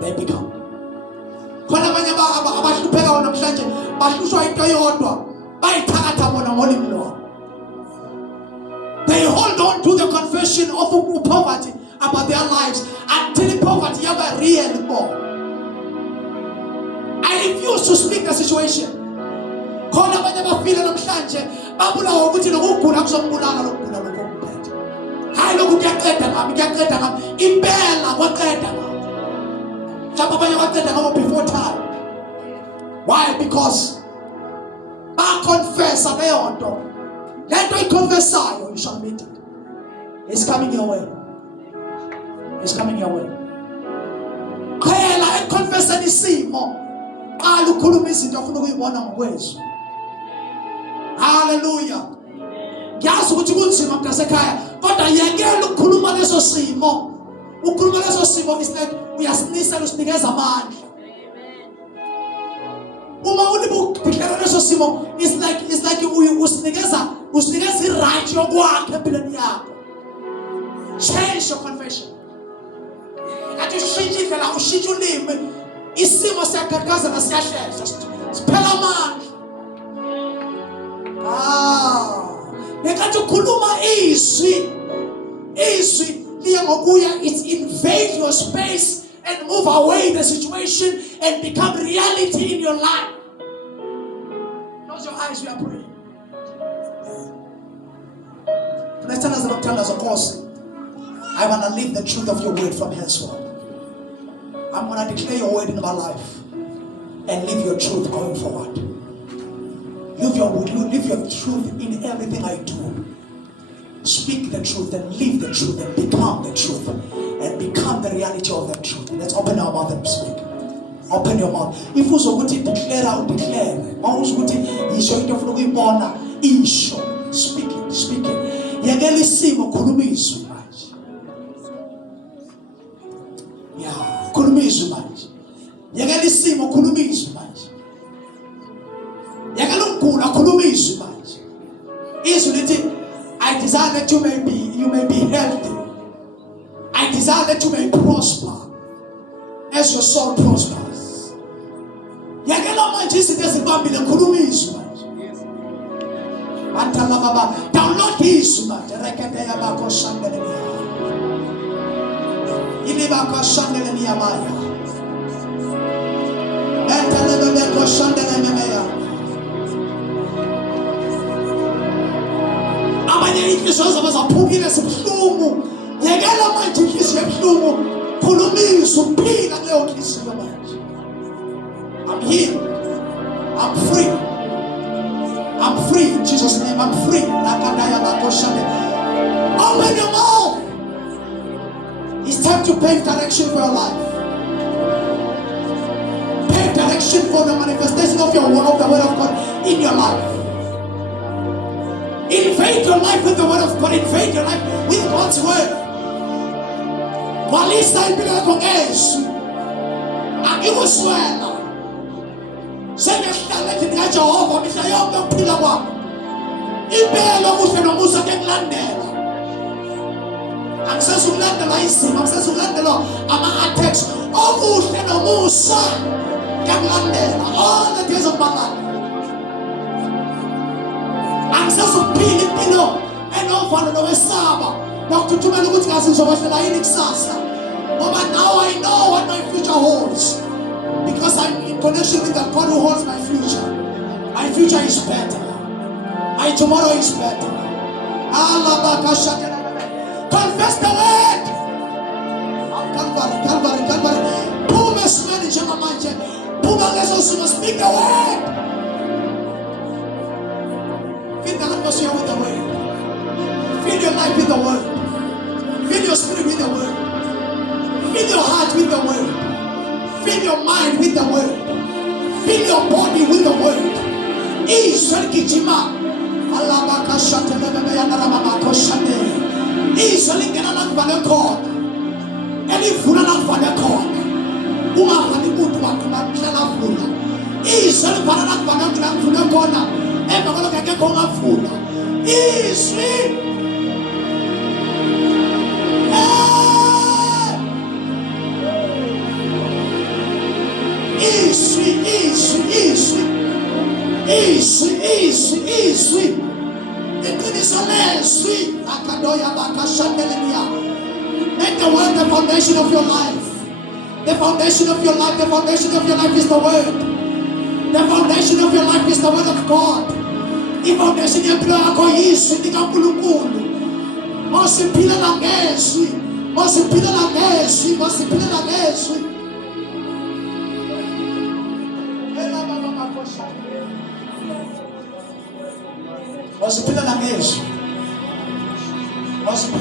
They become. Khona abanye abahlupheka namhlanje bahlushwa into eyodwa bayithakatha bona ngolimlo. They hold on to the confession of poverty about their lives until poverty ever real more. I refuse to speak the situation. Khona abanye bafile namhlanje babulawa ukuthi lokugula kuzombulala lokugula lokumphethe. Hayi lokhu kuyaqeda ngami impela kwaqeda ngami. Before time. Why? Because I confess a leondo. Let me confess you shall meet it. It's coming your way. It's coming your way. I confess any simo. Hallelujah. Yazi ukuthi kunzima mntasekhaya kodwa yekela ukukhuluma leso simo. Ukukhuluma leso simo is like uyasinisela usinikeza amandla. Uma ulibukela leso simo is like usinikeza i-right yokwakhe empilweni yakho. Change your confession. Ngathi ushintshe indlela ushintshe ulimi isimo siyagagaza nasiyashesha siphela amandla. Ngenkathi ukhuluma izwi it invade your space and move away the situation and become reality in your life. Close your eyes, we are praying. Let's tell us of course. I want to live the truth of your word from henceforth. I'm going to declare your word in my life and live your truth going forward. Live your truth in everything I do. Speak the truth and live the truth and become the truth and become the reality of that truth. Let's open our mouth and speak. Open your mouth. If you want to declare out, declare. Speak it. Yagelisimo khulumizo manje. Yeah, khulumizo manje. Yagelisimo khulumizo manje. Yagalungula khulumizo manje. Izwi lithi I desire that you may be healthy. I desire that you may prosper as your soul prospers. Yakela manje izinto ezibambile khulumizo manje. Antala baba download izwi manje rekete yabakho shandele niya. Ilibakho shandele niya maya. Entele bebekho shandele memeya. Abanye inhliziyo zabo zaphukile sibuhlungu. Yekela manje inhliziyo ebuhlungu. Khulumisa uphila kuleyo nhliziyo manje. I'm healed. I'm free. I'm free in Jesus' name. I'm free. Open your mouth. It's time to pave direction for your life. Pave direction for the manifestation of the word of God in your life. Invade your life with the word of God. Invade your life with God's word. Walisa impilo yakho ngesu. Akikuswela. Sengihlala ethi kaJehova mihla yonke ukuphila kwami. Impela kuhle nomusa kuyakulandela. Angisezukulandela izimo, angisezukulandela ama-attacks. Okuhle nomusa kuyakulandela all the days of my life. Angisezukuphila impilo enovalo nowesaba. Nakuthumela ukuthi ngazi ngizobahlela yini kusasa. But now I know what my future holds. Because I'm in connection with the God who holds my future. My future is better. My tomorrow is better. Confess the word. Calvary. Puma smani chama manje. Puma leso suma speak the word. Fill the atmosphere with the word. Fill your life with the word. Fill your spirit with the word. Fill your heart with the word. Fill your mind with the word. Fill your body with the word. Israel kijima. Allah bakashate bebe ya narama makoshate. Israel ngena nakubale khona. Elivula nakubale khona. Ungafani umuntu wakho bahlala vula. Israel bana nakubale khona. Emva kwalokho akekho ongavula. Israel. Easy. Make the word the foundation of your life. The foundation of your life is the word. The foundation of your life is the word of God. The foundation of your life is the kankulunkulu. Mosipila na ngezwi. Wasipila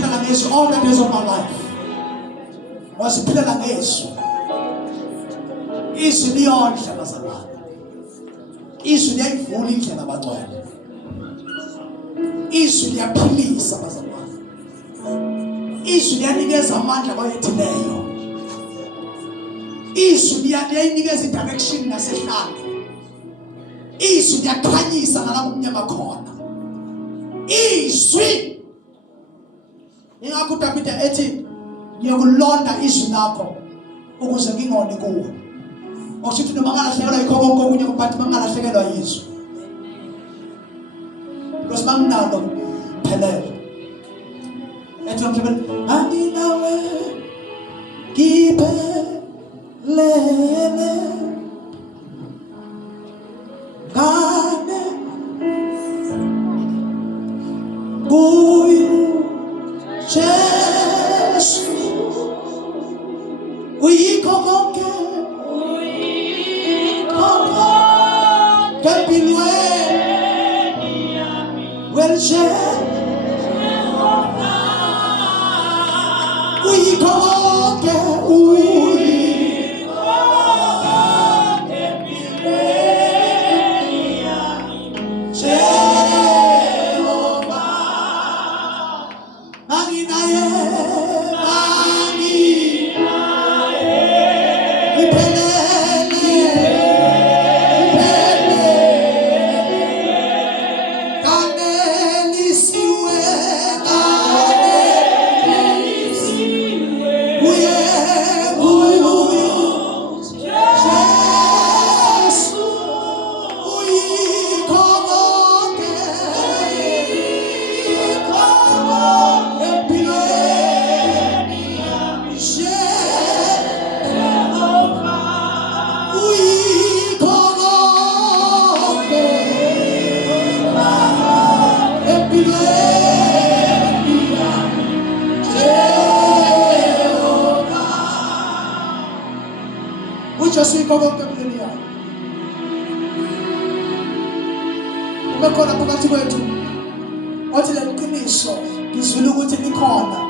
na Yesu all the days of my life. Wasipila na Yesu. Isu ni ondle bazalwane. Isu liyayivula indlela abantwana. Isu liyaphilisa bazalwane. Isu liyanikeza amandla kwayethileyo. Isu liyanikeza direction nasehlanga. Isu liyakhanyisa nalapho umnyama khona. Izwi ingakho uDavide ethi ngiyokulonda izwi lakho ukuze ngingoni kuwe. Okusho noma ngalahlekelwa yikho konke okunye but mangalahlekelwa yizwi. Because manginalo phelele. Ethi ngimhlebele anginawe ngiphelele kane kuyu Jesu uyikho konke empilweni Jehova uyikho konke Umekhona phakathi kwethu othi le qiniso ngizwile ukuthi likhona